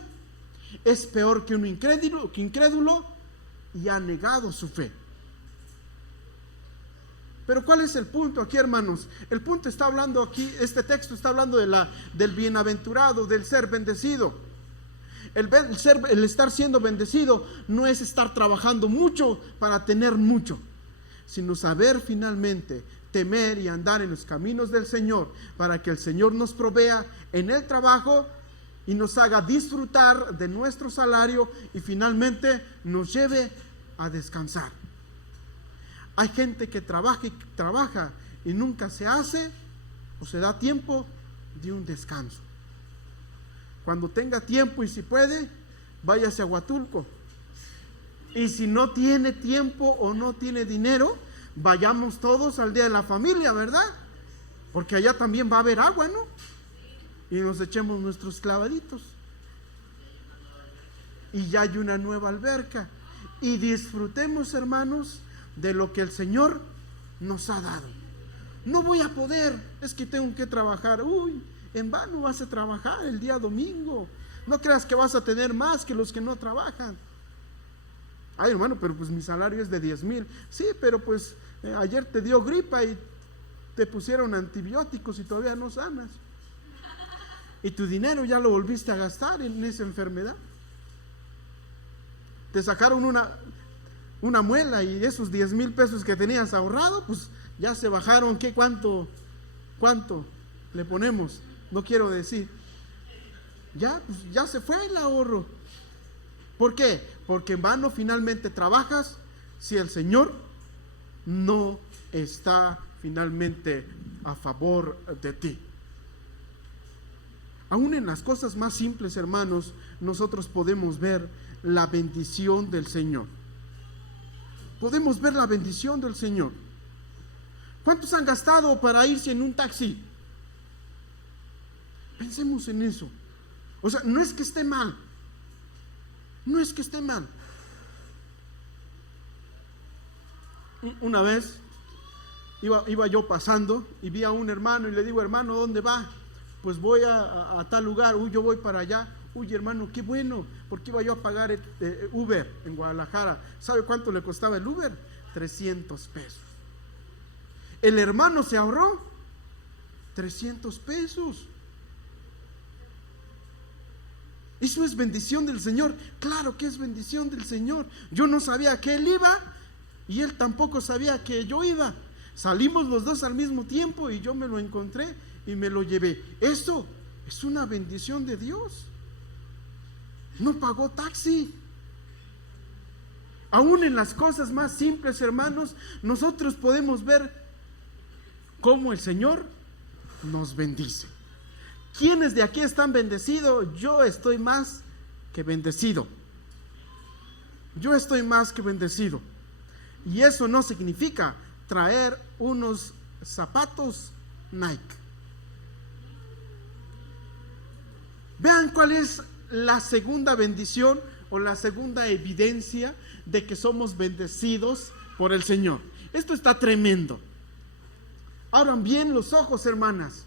es peor que un incrédulo y ha negado su fe. Pero ¿cuál es el punto aquí, hermanos? El punto está hablando aquí, este texto está hablando del bienaventurado, del ser bendecido. El estar siendo bendecido no es estar trabajando mucho para tener mucho, sino saber finalmente temer y andar en los caminos del Señor, para que el Señor nos provea en el trabajo y nos haga disfrutar de nuestro salario y finalmente nos lleve a descansar. Hay gente que trabaja y nunca se hace o se da tiempo de un descanso. Cuando tenga tiempo y si puede, váyase a Huatulco. Y si no tiene tiempo o no tiene dinero, vayamos todos al Día de la Familia, ¿verdad? Porque allá también va a haber agua, ¿no? Y nos echemos nuestros clavaditos. Y ya hay una nueva alberca. Y disfrutemos, hermanos, de lo que el Señor nos ha dado. No voy a poder, es que tengo que trabajar. Uy, en vano vas a trabajar el día domingo. No creas que vas a tener más que los que no trabajan. Ay, hermano, pero pues mi salario es de 10,000. Sí, pero pues ayer te dio gripa y te pusieron antibióticos y todavía no sanas. Y tu dinero ya lo volviste a gastar en esa enfermedad. Te sacaron una muela y esos 10,000 pesos que tenías ahorrado, pues ya se bajaron. ¿Qué? ¿Cuánto le ponemos? No quiero decir. Ya, pues ya se fue el ahorro. ¿Por qué? Porque en vano finalmente trabajas si el Señor no está finalmente a favor de ti. Aún en las cosas más simples, hermanos, nosotros podemos ver la bendición del Señor. Podemos ver la bendición del Señor. ¿Cuántos han gastado para irse en un taxi? Pensemos en eso. O sea, no es que esté mal. No es que esté mal. Una vez iba yo pasando y vi a un hermano y le digo: hermano, ¿dónde va? Pues voy a tal lugar. Uy, yo voy para allá. Uy, hermano, qué bueno, porque iba yo a pagar Uber en Guadalajara. ¿Sabe cuánto le costaba el Uber? 300 pesos. El hermano se ahorró 300 pesos. ¿Eso es bendición del Señor? Claro que es bendición del Señor. Yo no sabía que él iba y él tampoco sabía que yo iba. Salimos los dos al mismo tiempo y yo me lo encontré y me lo llevé. Eso es una bendición de Dios. No pagó taxi. Aún en las cosas más simples, hermanos, nosotros podemos ver cómo el Señor nos bendice. ¿Quiénes de aquí están bendecidos? Yo estoy más que bendecido. Yo estoy más que bendecido. Y eso no significa traer unos zapatos Nike. Vean cuál es la segunda bendición o la segunda evidencia de que somos bendecidos por el Señor. Esto está tremendo. Abran bien los ojos, hermanas.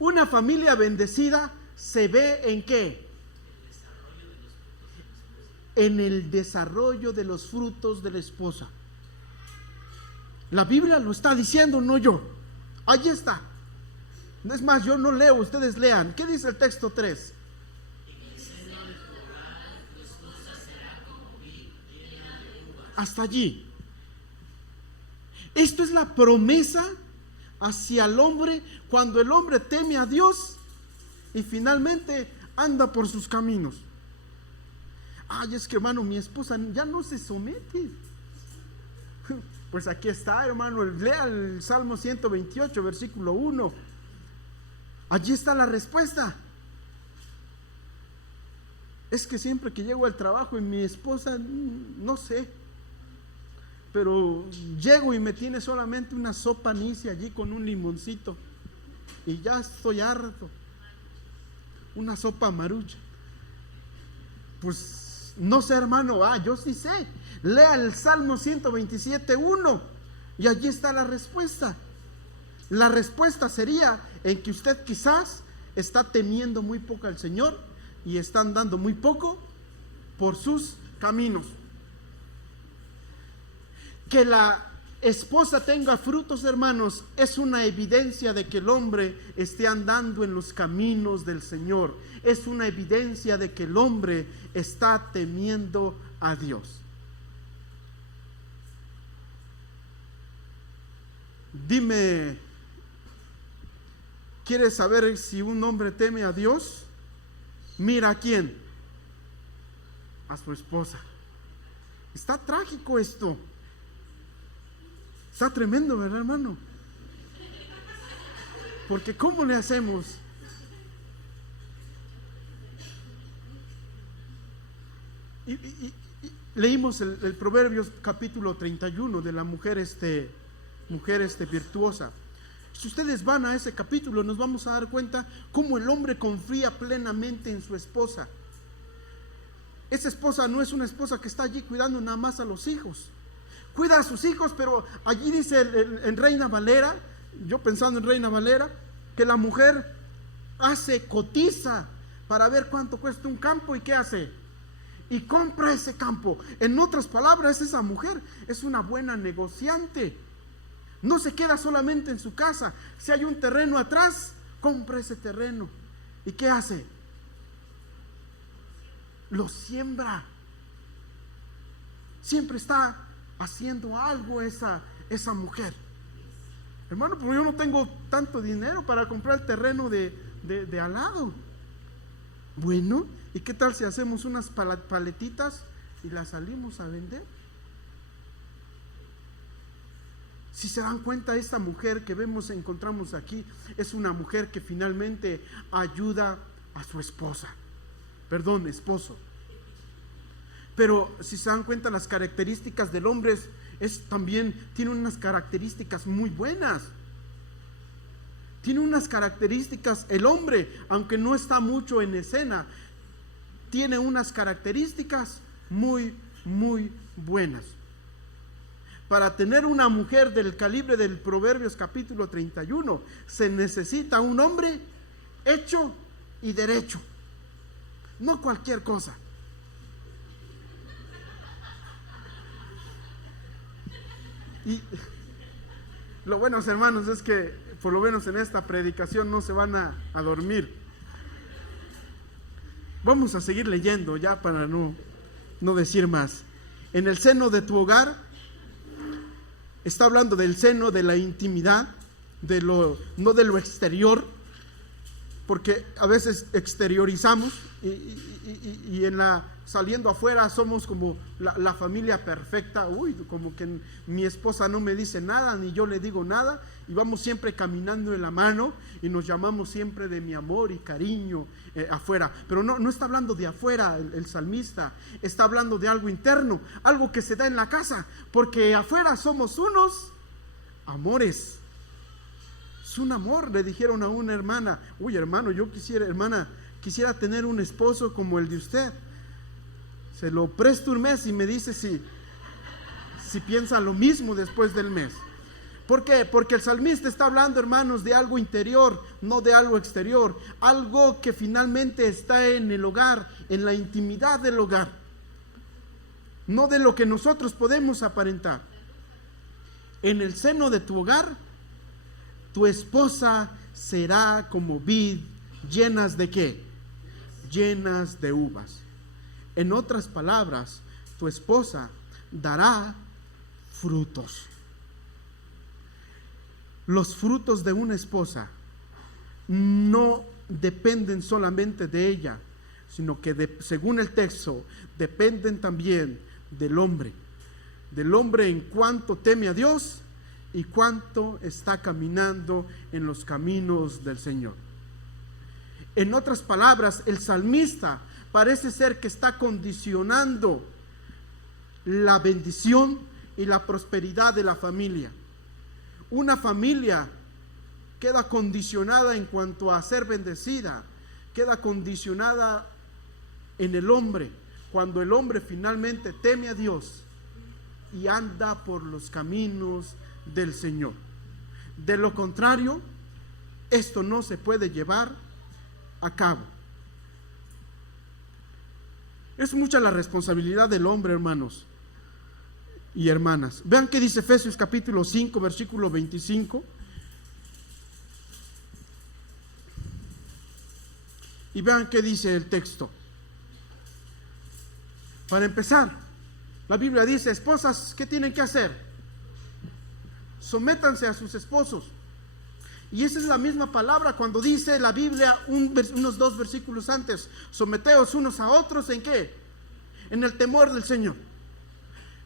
Una familia bendecida se ve ¿en qué? En el desarrollo de los frutos de la esposa. La Biblia lo está diciendo, no yo. Allí está. Es más, yo no leo, ustedes lean. ¿Qué dice el texto 3? Hasta allí. Esto es la promesa hacia el hombre cuando el hombre teme a Dios y finalmente anda por sus caminos. Ay, es que hermano, mi esposa ya no se somete. Pues aquí está, hermano, lea el Salmo 128, versículo 1. Allí está la respuesta. Es que siempre que llego al trabajo y mi esposa, no sé, pero llego y me tiene solamente una sopa Nice allí con un limoncito y ya estoy harto. Una sopa marucha. Pues no sé, hermano, yo sí sé. Lea el Salmo 127:1 y allí está la respuesta. La respuesta sería en que usted quizás está temiendo muy poco al Señor y está andando muy poco por sus caminos. Que la esposa tenga frutos, hermanos, es una evidencia de que el hombre esté andando en los caminos del Señor. Es una evidencia de que el hombre está temiendo a Dios. Dime, ¿quieres saber si un hombre teme a Dios? Mira a quién. A su esposa. Está trágico esto. Está tremendo, ¿verdad, hermano? Porque ¿cómo le hacemos? Y leímos el Proverbios capítulo 31 de la mujer virtuosa. Si ustedes van a ese capítulo, nos vamos a dar cuenta cómo el hombre confía plenamente en su esposa. Esa esposa no es una esposa que está allí cuidando nada más a los hijos. Cuida a sus hijos, pero allí dice en Reina Valera, yo pensando en Reina Valera, que la mujer cotiza para ver cuánto cuesta un campo y ¿qué hace? Y compra ese campo. En otras palabras, esa mujer es una buena negociante. No se queda solamente en su casa. Si hay un terreno atrás, compra ese terreno. ¿Y qué hace? Lo siembra. Siempre está haciendo algo esa mujer. Hermano, pero yo no tengo tanto dinero para comprar el terreno de al lado. Bueno, ¿y qué tal si hacemos unas paletitas y las salimos a vender? Si se dan cuenta, esta mujer que encontramos aquí, es una mujer que finalmente ayuda a su esposo. Pero si se dan cuenta, las características del hombre tiene unas características muy buenas. Tiene unas características, el hombre, aunque no está mucho en escena, tiene unas características muy, muy buenas. Para tener una mujer del calibre del Proverbios capítulo 31, se necesita un hombre hecho y derecho. No cualquier cosa. Y lo bueno, hermanos, es que por lo menos en esta predicación no se van a dormir. Vamos a seguir leyendo ya para no decir más. En el seno de tu hogar, está hablando del seno de la intimidad, no de lo exterior, porque a veces exteriorizamos y saliendo afuera somos como la familia perfecta. Como que mi esposa no me dice nada, ni yo le digo nada, y vamos siempre caminando en la mano y nos llamamos siempre de mi amor y cariño afuera. Pero no está hablando de afuera el salmista, está hablando de algo interno, algo que se da en la casa, porque afuera somos unos amores. Es un amor. Le dijeron a una hermana: hermano, quisiera tener un esposo como el de usted. Se lo presto un mes y me dice si piensa lo mismo después del mes. ¿Por qué? Porque el salmista está hablando, hermanos, de algo interior, no de algo exterior. Algo que finalmente está en el hogar, en la intimidad del hogar, no de lo que nosotros podemos aparentar. En el seno de tu hogar, tu esposa será como vid llenas de ¿qué? Llenas de uvas. En otras palabras, tu esposa dará frutos. Los frutos de una esposa no dependen solamente de ella, sino que según el texto, dependen también del hombre. Del hombre en cuanto teme a Dios y cuánto está caminando en los caminos del Señor. En otras palabras, el salmista parece ser que está condicionando la bendición y la prosperidad de la familia. Una familia queda condicionada en cuanto a ser bendecida, queda condicionada en el hombre, cuando el hombre finalmente teme a Dios y anda por los caminos del Señor. De lo contrario, esto no se puede llevar a cabo. Es mucha la responsabilidad del hombre, hermanos y hermanas. Vean qué dice Efesios capítulo 5, versículo 25. Y vean qué dice el texto. Para empezar, la Biblia dice: esposas, ¿qué tienen que hacer? Sométanse a sus esposos. Y esa es la misma palabra cuando dice la Biblia unos 2 versículos antes: someteos unos a otros, ¿en qué? En el temor del Señor.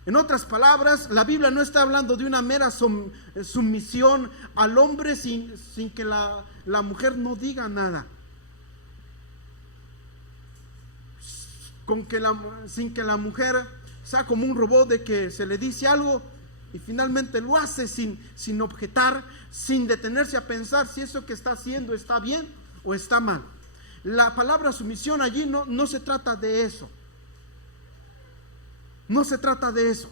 En otras palabras, la Biblia no está hablando de una mera sumisión al hombre sin que la mujer no diga nada. Sin que la mujer sea como un robot de que se le dice algo y finalmente lo hace sin objetar, sin detenerse a pensar si eso que está haciendo está bien o está mal. La palabra sumisión allí no se trata de eso. No se trata de eso.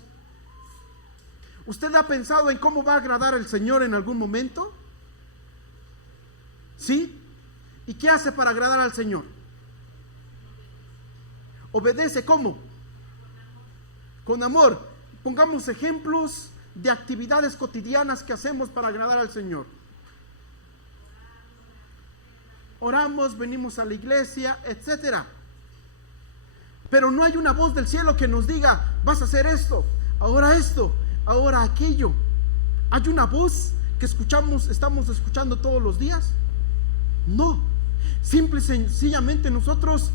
¿Usted ha pensado en cómo va a agradar al Señor en algún momento? ¿Sí? ¿Y qué hace para agradar al Señor? Obedece, ¿cómo? Con amor. Pongamos ejemplos de actividades cotidianas que hacemos para agradar al Señor. Oramos, venimos a la iglesia, etcétera. Pero no hay una voz del cielo que nos diga: vas a hacer esto, ahora aquello. ¿Hay una voz que estamos escuchando todos los días? No. Simple y sencillamente nosotros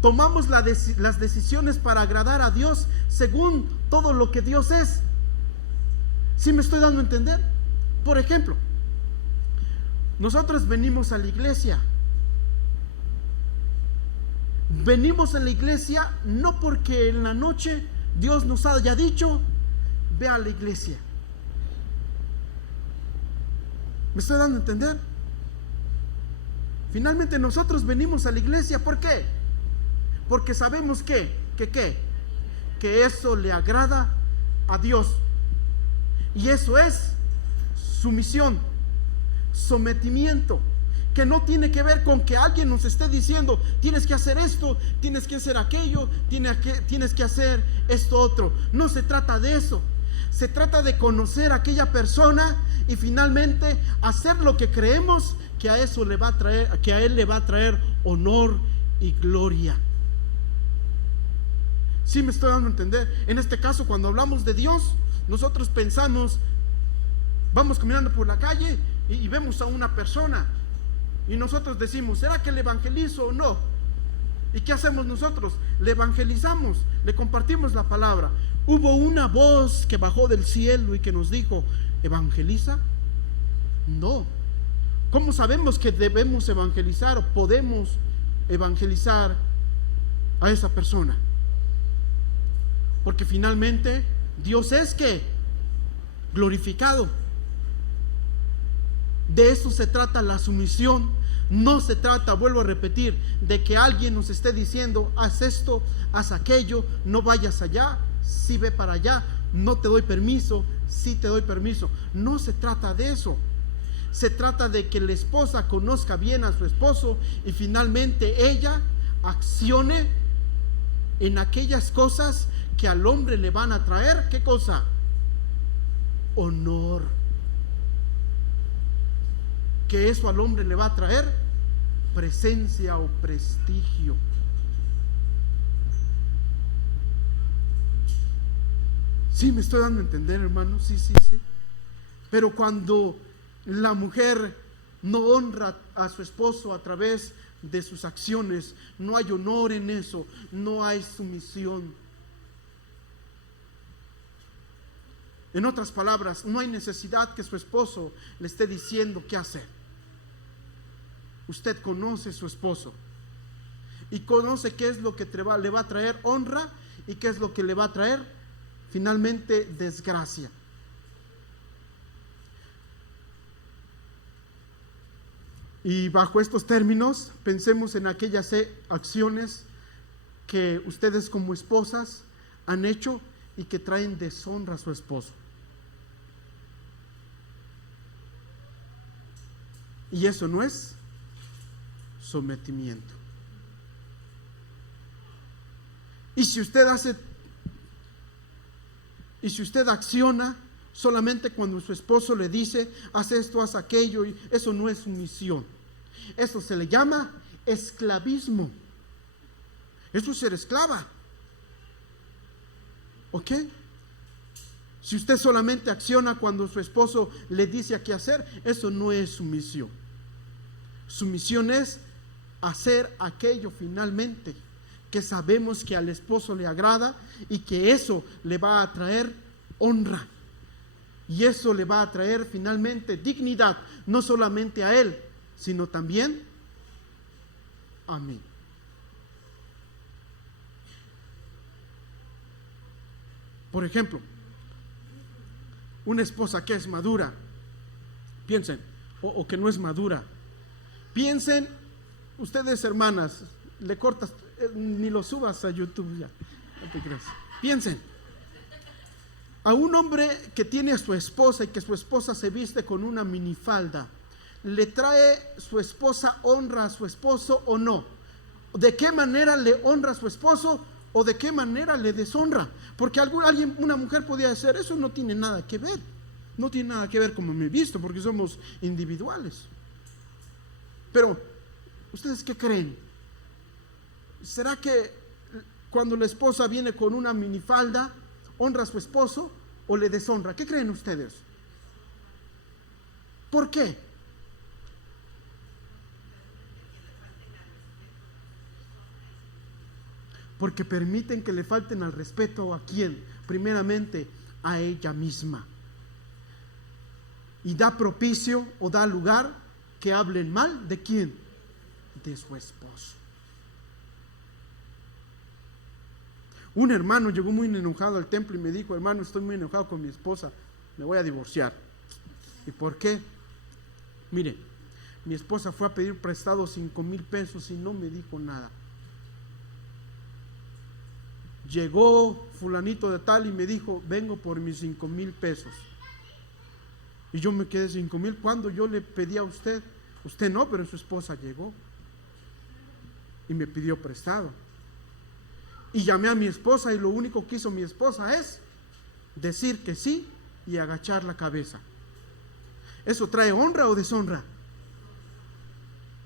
tomamos las decisiones para agradar a Dios según todo lo que Dios es. ¿Sí me estoy dando a entender? Por ejemplo, nosotros venimos a la iglesia. Venimos a la iglesia no porque en la noche Dios nos haya dicho: ve a la iglesia. ¿Me estoy dando a entender? Finalmente nosotros venimos a la iglesia, ¿por qué? Porque sabemos que eso le agrada a Dios. Y eso es sumisión, sometimiento, que no tiene que ver con que alguien nos esté diciendo: tienes que hacer esto, tienes que hacer aquello, tienes que hacer esto otro. No se trata de eso. Se trata de conocer a aquella persona y finalmente hacer lo que creemos que a eso le va a traer, que a él le va a traer honor y gloria. ¿Sí me estoy dando a entender? En este caso, cuando hablamos de Dios, nosotros pensamos, vamos caminando por la calle y vemos a una persona y nosotros decimos: ¿será que le evangelizo o no? ¿Y qué hacemos nosotros? Le evangelizamos, le compartimos la palabra. ¿Hubo una voz que bajó del cielo y que nos dijo: evangeliza? No. ¿Cómo sabemos que debemos evangelizar o podemos evangelizar a esa persona? Porque finalmente Dios es que glorificado. De eso se trata la sumisión. No se trata, vuelvo a repetir, de que alguien nos esté diciendo: haz esto, haz aquello, no vayas allá, sí ve para allá, no te doy permiso, sí te doy permiso. No se trata de eso. Se trata de que la esposa conozca bien a su esposo y finalmente ella accione en aquellas cosas que al hombre le van a traer, ¿qué cosa? Honor. Que eso al hombre le va a traer presencia o prestigio. Sí, me estoy dando a entender, hermano. Sí. Pero cuando la mujer no honra a su esposo a través de sus acciones, no hay honor en eso, no hay sumisión. En otras palabras, no hay necesidad que su esposo le esté diciendo qué hacer. Usted conoce a su esposo y conoce qué es lo que le va a traer honra y qué es lo que le va a traer finalmente desgracia. Y bajo estos términos, pensemos en aquellas acciones que ustedes como esposas han hecho y que traen deshonra a su esposo. Y eso no es sometimiento. Y si usted acciona solamente cuando su esposo le dice, haz esto, haz aquello, y eso no es sumisión. Eso se le llama esclavismo. Eso es ser esclava. ¿Ok? Si usted solamente acciona cuando su esposo le dice a qué hacer, eso no es sumisión. Sumisión es hacer aquello finalmente que sabemos que al esposo le agrada y que eso le va a traer honra. Y eso le va a traer finalmente dignidad, no solamente a él, sino también a mí. Por ejemplo, una esposa que es madura, piensen, o que no es madura, piensen, ustedes hermanas, le cortas, ni lo subas a YouTube ya, no te creas. Piensen, a un hombre que tiene a su esposa y que su esposa se viste con una minifalda, ¿le trae su esposa honra a su esposo o no? ¿De qué manera le honra a su esposo o de qué manera le deshonra? Porque una mujer podía decir, eso no tiene nada que ver. No tiene nada que ver como me he visto, porque somos individuales. Pero, ¿ustedes qué creen? ¿Será que cuando la esposa viene con una minifalda, honra a su esposo o le deshonra? ¿Qué creen ustedes? ¿Por qué? Porque permiten que le falten al respeto a quién, primeramente a ella misma. Y da propicio o da lugar que hablen mal de quién, de su esposo. Un hermano llegó muy enojado al templo y me dijo, hermano, estoy muy enojado con mi esposa, me voy a divorciar. ¿Y por qué? Mire, mi esposa fue a pedir prestado 5,000 pesos y no me dijo nada. Llegó fulanito de tal y me dijo, vengo por mis 5,000 pesos. Y yo me quedé 5,000, cuando yo le pedí a usted, usted no, pero su esposa llegó y me pidió prestado. Y llamé a mi esposa y lo único que hizo mi esposa es decir que sí y agachar la cabeza. ¿Eso trae honra o deshonra?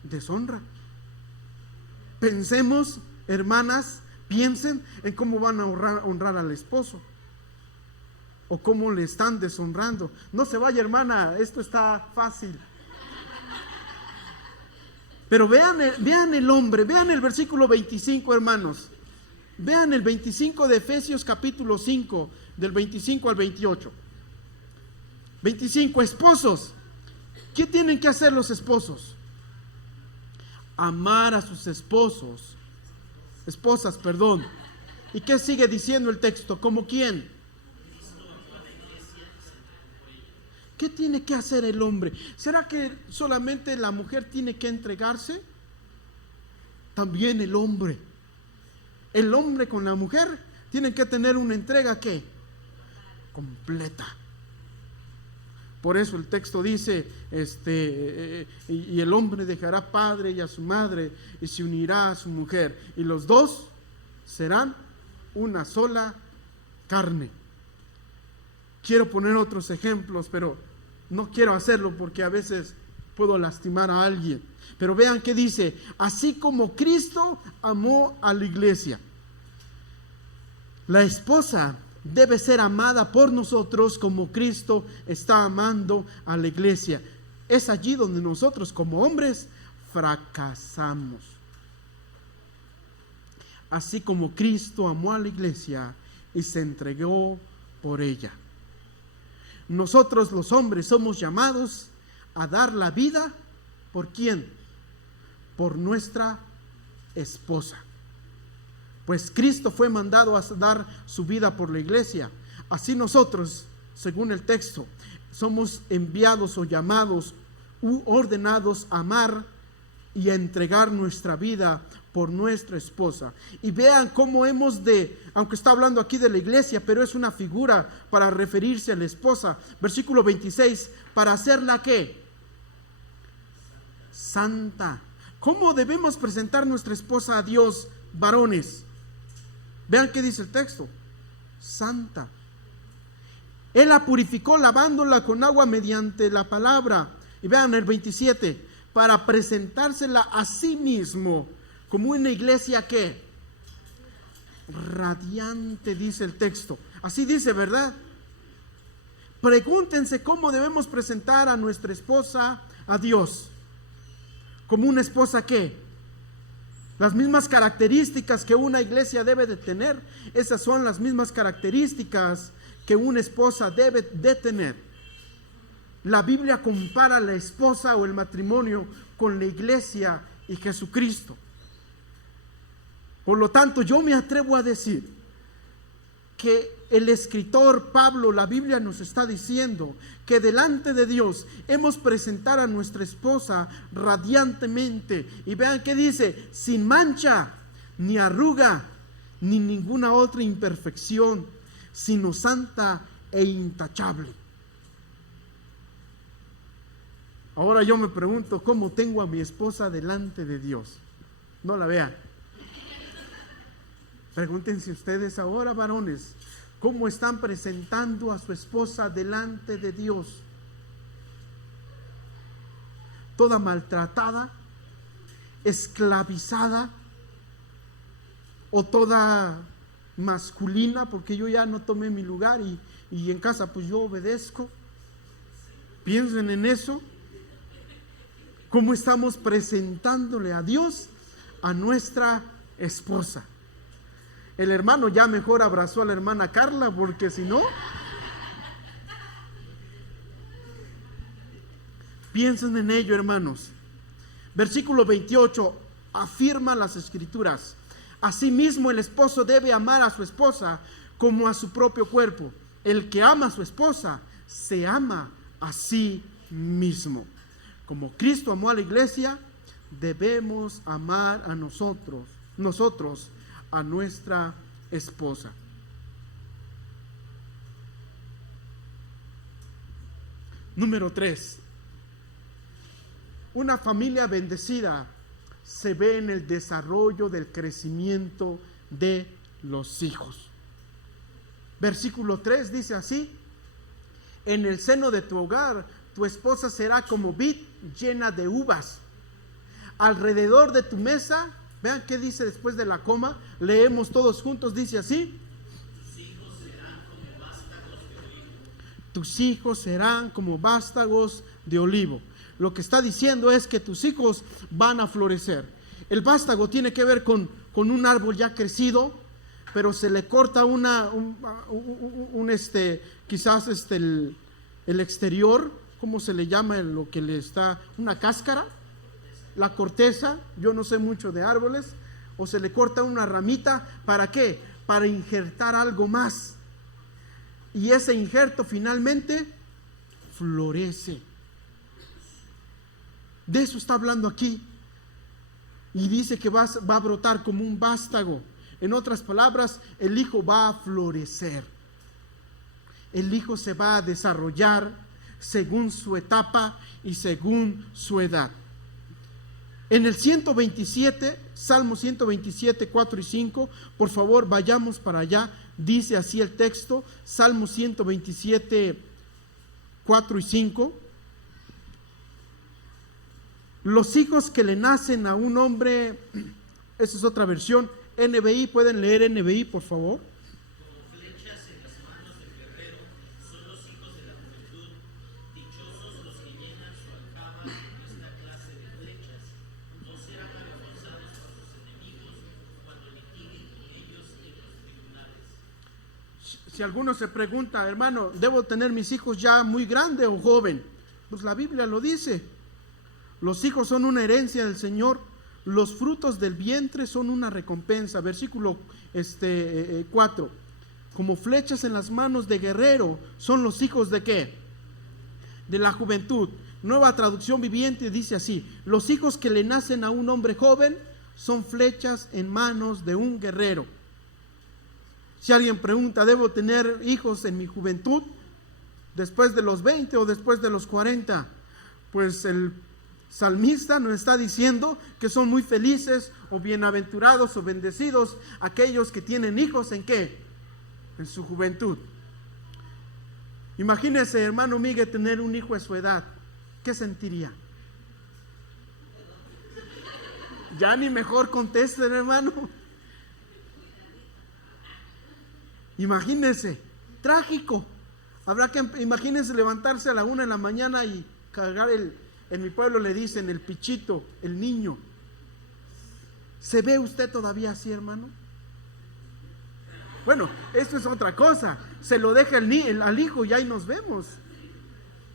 Deshonra. Pensemos, hermanas, piensen en cómo van a honrar al esposo o cómo le están deshonrando. No se vaya, hermana, esto está fácil. Pero vean el hombre, vean el versículo 25, hermanos. Vean el 25 de Efesios capítulo 5, del 25 al 28. 25, esposos. ¿Qué tienen que hacer los esposos? Amar a sus esposas, perdón. ¿Y qué sigue diciendo el texto? ¿Cómo quién? ¿Qué tiene que hacer el hombre? ¿Será que solamente la mujer tiene que entregarse? También el hombre. El hombre con la mujer tienen que tener una entrega ¿qué? Completa. Por eso el texto dice, y el hombre dejará padre y a su madre y se unirá a su mujer y los dos serán una sola carne. Quiero poner otros ejemplos, pero no quiero hacerlo porque a veces puedo lastimar a alguien. Pero vean que dice, así como Cristo amó a la iglesia. La esposa debe ser amada por nosotros como Cristo está amando a la iglesia. Es allí donde nosotros como hombres fracasamos. Así como Cristo amó a la iglesia y se entregó por ella. Nosotros los hombres somos llamados a dar la vida, ¿por quién? Por nuestra esposa. Pues Cristo fue mandado a dar su vida por la iglesia. Así nosotros, según el texto, somos enviados o llamados ordenados a amar y a entregar nuestra vida por nuestra esposa. Y vean cómo hemos de, aunque está hablando aquí de la iglesia, pero es una figura para referirse a la esposa. Versículo 26, para hacerla ¿qué? Santa. ¿Cómo debemos presentar nuestra esposa a Dios, varones? Vean qué dice el texto. Santa. Él la purificó lavándola con agua mediante la palabra. Y vean el 27, para presentársela a sí mismo como una iglesia que radiante, dice el texto. Así dice, ¿verdad? Pregúntense cómo debemos presentar a nuestra esposa a Dios. Como una esposa que las mismas características que una iglesia debe de tener, esas son las mismas características que una esposa debe de tener. La Biblia compara la esposa o el matrimonio con la iglesia y Jesucristo. Por lo tanto, yo me atrevo a decir que el escritor Pablo, la Biblia nos está diciendo que delante de Dios hemos presentar a nuestra esposa radiantemente. Y vean qué dice, sin mancha, ni arruga, ni ninguna otra imperfección, sino santa e intachable. Ahora yo me pregunto, ¿cómo tengo a mi esposa delante de Dios? No la vean. Pregúntense ustedes ahora, varones, ¿cómo están presentando a su esposa delante de Dios? ¿Toda maltratada, esclavizada o toda masculina? Porque yo ya no tomé mi lugar y en casa pues yo obedezco. Piensen en eso. ¿Cómo estamos presentándole a Dios a nuestra esposa? El hermano ya mejor abrazó a la hermana Carla, porque si no, piensen en ello, hermanos. Versículo 28 afirma las escrituras. Asimismo, el esposo debe amar a su esposa como a su propio cuerpo. El que ama a su esposa se ama a sí mismo. Como Cristo amó a la iglesia, debemos amar a nosotros a nuestra esposa. Número 3. Una familia bendecida se ve en el desarrollo del crecimiento de los hijos. Versículo 3 dice así: en el seno de tu hogar tu esposa será como vid llena de uvas. Alrededor de tu mesa, vean qué dice después de la coma, leemos todos juntos, dice así: tus hijos serán como vástagos de olivo. Lo que está diciendo es que tus hijos van a florecer. El vástago tiene que ver con un árbol ya crecido, pero se le corta quizás el exterior, ¿cómo se le llama lo que le está? Una cáscara, la corteza, yo no sé mucho de árboles, o se le corta una ramita, ¿para qué? Para injertar algo más. Y ese injerto finalmente florece. De eso está hablando aquí. Y dice que va a brotar como un vástago. En otras palabras, el hijo va a florecer. El hijo se va a desarrollar según su etapa y según su edad. En el 127, Salmo 127, 4 y 5, por favor vayamos para allá. Dice así el texto, Salmo 127, 4 y 5. Los hijos que le nacen a un hombre, esa es otra versión, NBI, pueden leer NBI por favor. Como flechas en las manos del guerrero son los hijos de la juventud. Dichosos los que llenan su aljaba con esta clase de flechas. No serán avergonzados por sus enemigos cuando litiguen con ellos en los tribunales. Si alguno se pregunta, hermano, ¿debo tener mis hijos ya muy grande o joven? Pues la Biblia lo dice. Los hijos son una herencia del Señor. Los frutos del vientre son una recompensa. Versículo 4. Como flechas en las manos de guerrero son los hijos de ¿qué? De la juventud. Nueva Traducción Viviente dice así: los hijos que le nacen a un hombre joven son flechas en manos de un guerrero. Si alguien pregunta, ¿debo tener hijos en mi juventud? ¿Después de los 20 o después de los 40? Pues el salmista nos está diciendo que son muy felices o bienaventurados o bendecidos aquellos que tienen hijos ¿en qué? En su juventud. Imagínese, hermano Miguel, tener un hijo a su edad. ¿Qué sentiría? Ya ni mejor contesten, hermano. Imagínense, trágico. Imagínense levantarse a la 1 de la mañana y cargar en mi pueblo le dicen el pichito, el niño. ¿Se ve usted todavía así, hermano? Bueno, esto es otra cosa. Se lo deja al hijo y ahí nos vemos.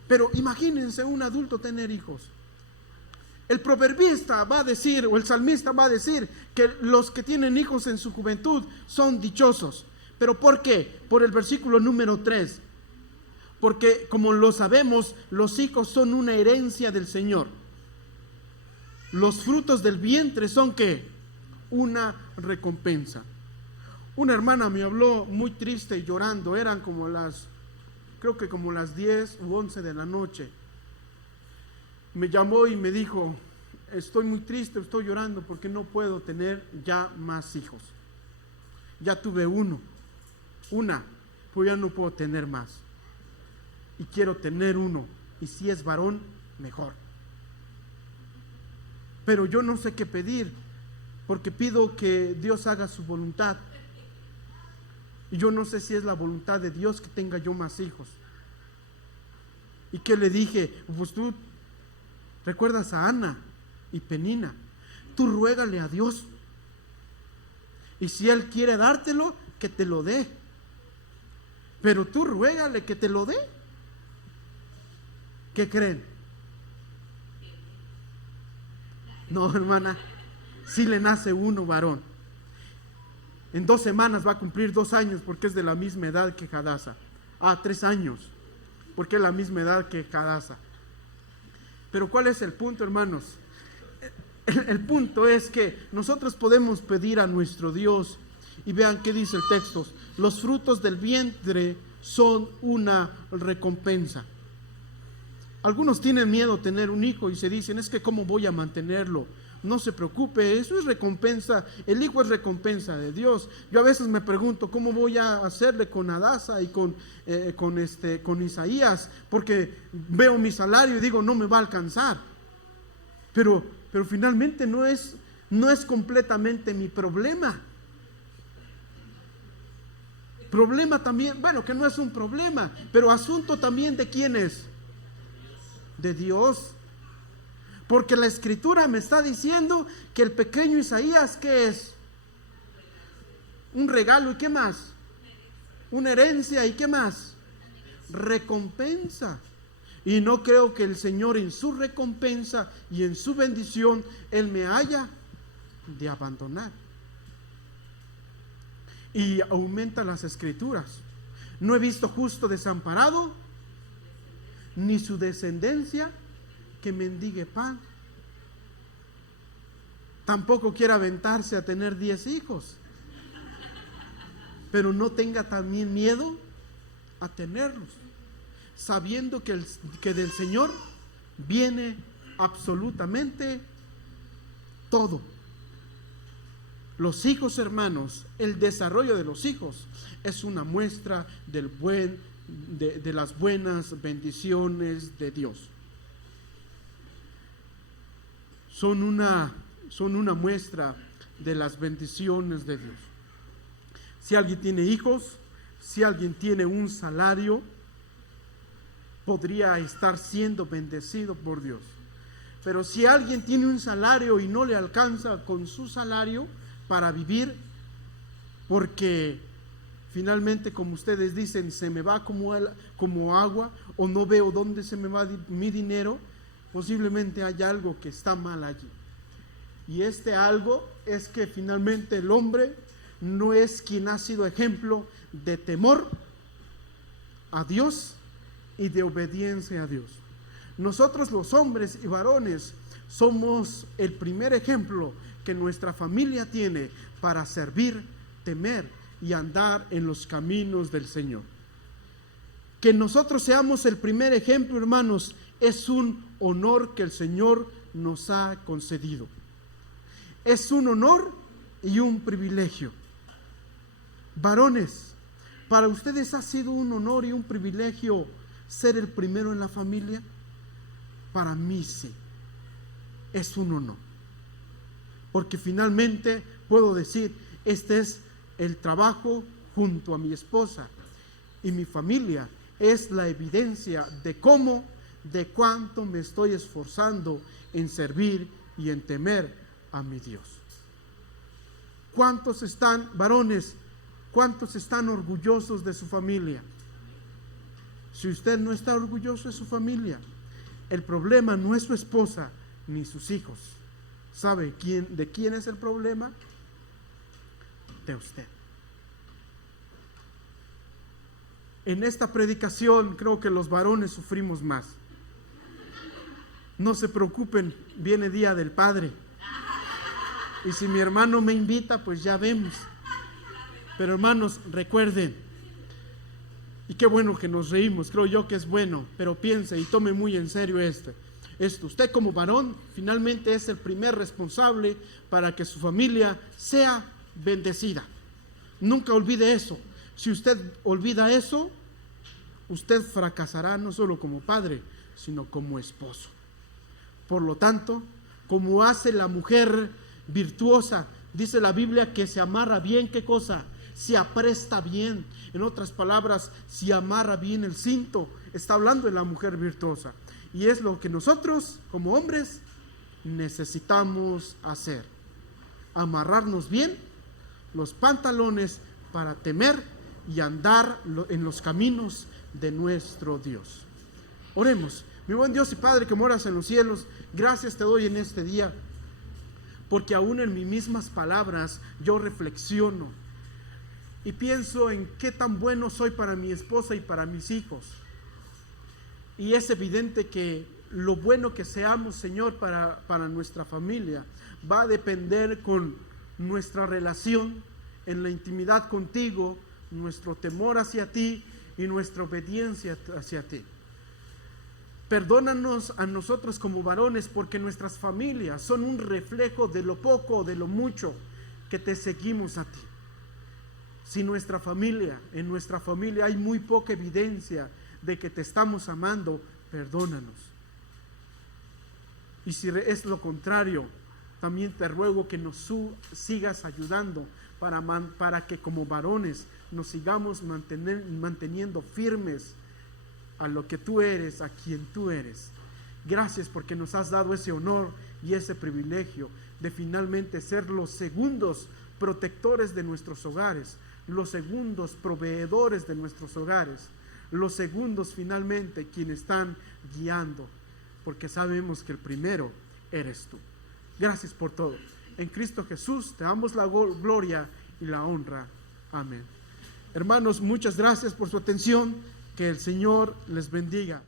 Pero imagínense un adulto tener hijos. El proverbista va a decir, o el salmista va a decir, que los que tienen hijos en su juventud son dichosos. ¿Pero por qué? Por el versículo número 3. Porque como lo sabemos, los hijos son una herencia del Señor. Los frutos del vientre son ¿qué? Una recompensa. Una hermana me habló muy triste y llorando. Eran creo que como las 10 u 11 de la noche. Me llamó y me dijo: estoy muy triste, estoy llorando porque no puedo tener ya más hijos. Ya tuve una, pues ya no puedo tener más. Y quiero tener uno, y si es varón, mejor. Pero yo no sé qué pedir, porque pido que Dios haga su voluntad. Y yo no sé si es la voluntad de Dios que tenga yo más hijos. ¿Y qué le dije? Pues tú recuerdas a Ana y Penina. Tú ruégale a Dios. Y si Él quiere dártelo, que te lo dé. Pero tú ruégale que te lo dé. ¿Qué creen? No, hermana. Si le nace uno varón. En 2 semanas va a cumplir 2 años porque es de la misma edad que Hadasa. 3 años porque es la misma edad que Hadasa. Pero ¿cuál es el punto, hermanos? El punto es que nosotros podemos pedir a nuestro Dios, y vean qué dice el texto: los frutos del vientre son una recompensa. Algunos tienen miedo a tener un hijo y se dicen: es que ¿cómo voy a mantenerlo? No se preocupe, eso es recompensa. El hijo es recompensa de Dios. Yo a veces me pregunto cómo voy a hacerle con Hadasa y con Isaías, porque veo mi salario y digo, no me va a alcanzar. Pero finalmente no es completamente mi problema. Problema también, bueno, que no es un problema, pero asunto también de quién es. De Dios. Porque la Escritura me está diciendo que el pequeño Isaías, ¿qué es? Un regalo, ¿y qué más? Una herencia, ¿y qué más? Recompensa. Y no creo que el Señor en su recompensa y en su bendición Él me haya de abandonar. Y aumenta las Escrituras: no he visto justo desamparado, ni su descendencia que mendigue pan. Tampoco quiere aventarse a tener 10 hijos, pero no tenga también miedo a tenerlos, sabiendo que del Señor viene absolutamente todo. Los hijos, hermanos, el desarrollo de los hijos es una muestra de las buenas bendiciones de Dios. Son una muestra de las bendiciones de Dios. Si alguien tiene hijos, si alguien tiene un salario, podría estar siendo bendecido por Dios. Pero si alguien tiene un salario y no le alcanza con su salario para vivir, porque finalmente, como ustedes dicen, se me va como agua, o no veo dónde se me va mi dinero, posiblemente hay algo que está mal allí. Y este algo es que finalmente el hombre no es quien ha sido ejemplo de temor a Dios y de obediencia a Dios. Nosotros los hombres y varones somos el primer ejemplo que nuestra familia tiene para servir, temer y andar en los caminos del Señor. Que nosotros seamos el primer ejemplo, hermanos, es un honor que el Señor nos ha concedido. Es un honor y un privilegio. Varones, ¿para ustedes ha sido un honor y un privilegio ser el primero en la familia? Para mí sí, es un honor. Porque finalmente puedo decir, este es el trabajo junto a mi esposa y mi familia. Es la evidencia de cómo, de cuánto me estoy esforzando en servir y en temer a mi Dios. ¿Cuántos están, varones, cuántos están orgullosos de su familia? Si usted no está orgulloso de su familia, el problema no es su esposa ni sus hijos. ¿Sabe de quién es el problema? De usted. En esta predicación creo que los varones sufrimos más. No se preocupen, viene Día del Padre. Y si mi hermano me invita, pues ya vemos. Pero hermanos, recuerden, y qué bueno que nos reímos, creo yo que es bueno, pero piense y tome muy en serio esto. Usted como varón finalmente es el primer responsable para que su familia sea bendecida. Nunca olvide eso. Si usted olvida eso, usted fracasará no solo como padre, sino como esposo. Por lo tanto, como hace la mujer virtuosa, dice la Biblia que se amarra bien, ¿qué cosa? Se apresta bien. En otras palabras, se amarra bien el cinto. Está hablando de la mujer virtuosa. Y es lo que nosotros, como hombres, necesitamos hacer. Amarrarnos bien los pantalones para temer y andar en los caminos de nuestro Dios. Oremos. Mi buen Dios y Padre que moras en los cielos, gracias te doy en este día, porque aún en mis mismas palabras yo reflexiono y pienso en qué tan bueno soy para mi esposa y para mis hijos. Y es evidente que lo bueno que seamos, Señor, para nuestra familia va a depender con nuestra relación en la intimidad contigo, nuestro temor hacia ti y nuestra obediencia hacia ti. Perdónanos a nosotros como varones, porque nuestras familias son un reflejo de lo poco o de lo mucho que te seguimos a ti. Si en nuestra familia hay muy poca evidencia de que te estamos amando, perdónanos. Y si es lo contrario, también te ruego que nos sigas ayudando para que como varones nos sigamos manteniendo firmes a lo que tú eres, a quien tú eres. Gracias porque nos has dado ese honor y ese privilegio de finalmente ser los segundos protectores de nuestros hogares, los segundos proveedores de nuestros hogares, los segundos finalmente quienes están guiando, porque sabemos que el primero eres tú. Gracias por todo. En Cristo Jesús te damos la gloria y la honra. Amén. Hermanos, muchas gracias por su atención. Que el Señor les bendiga.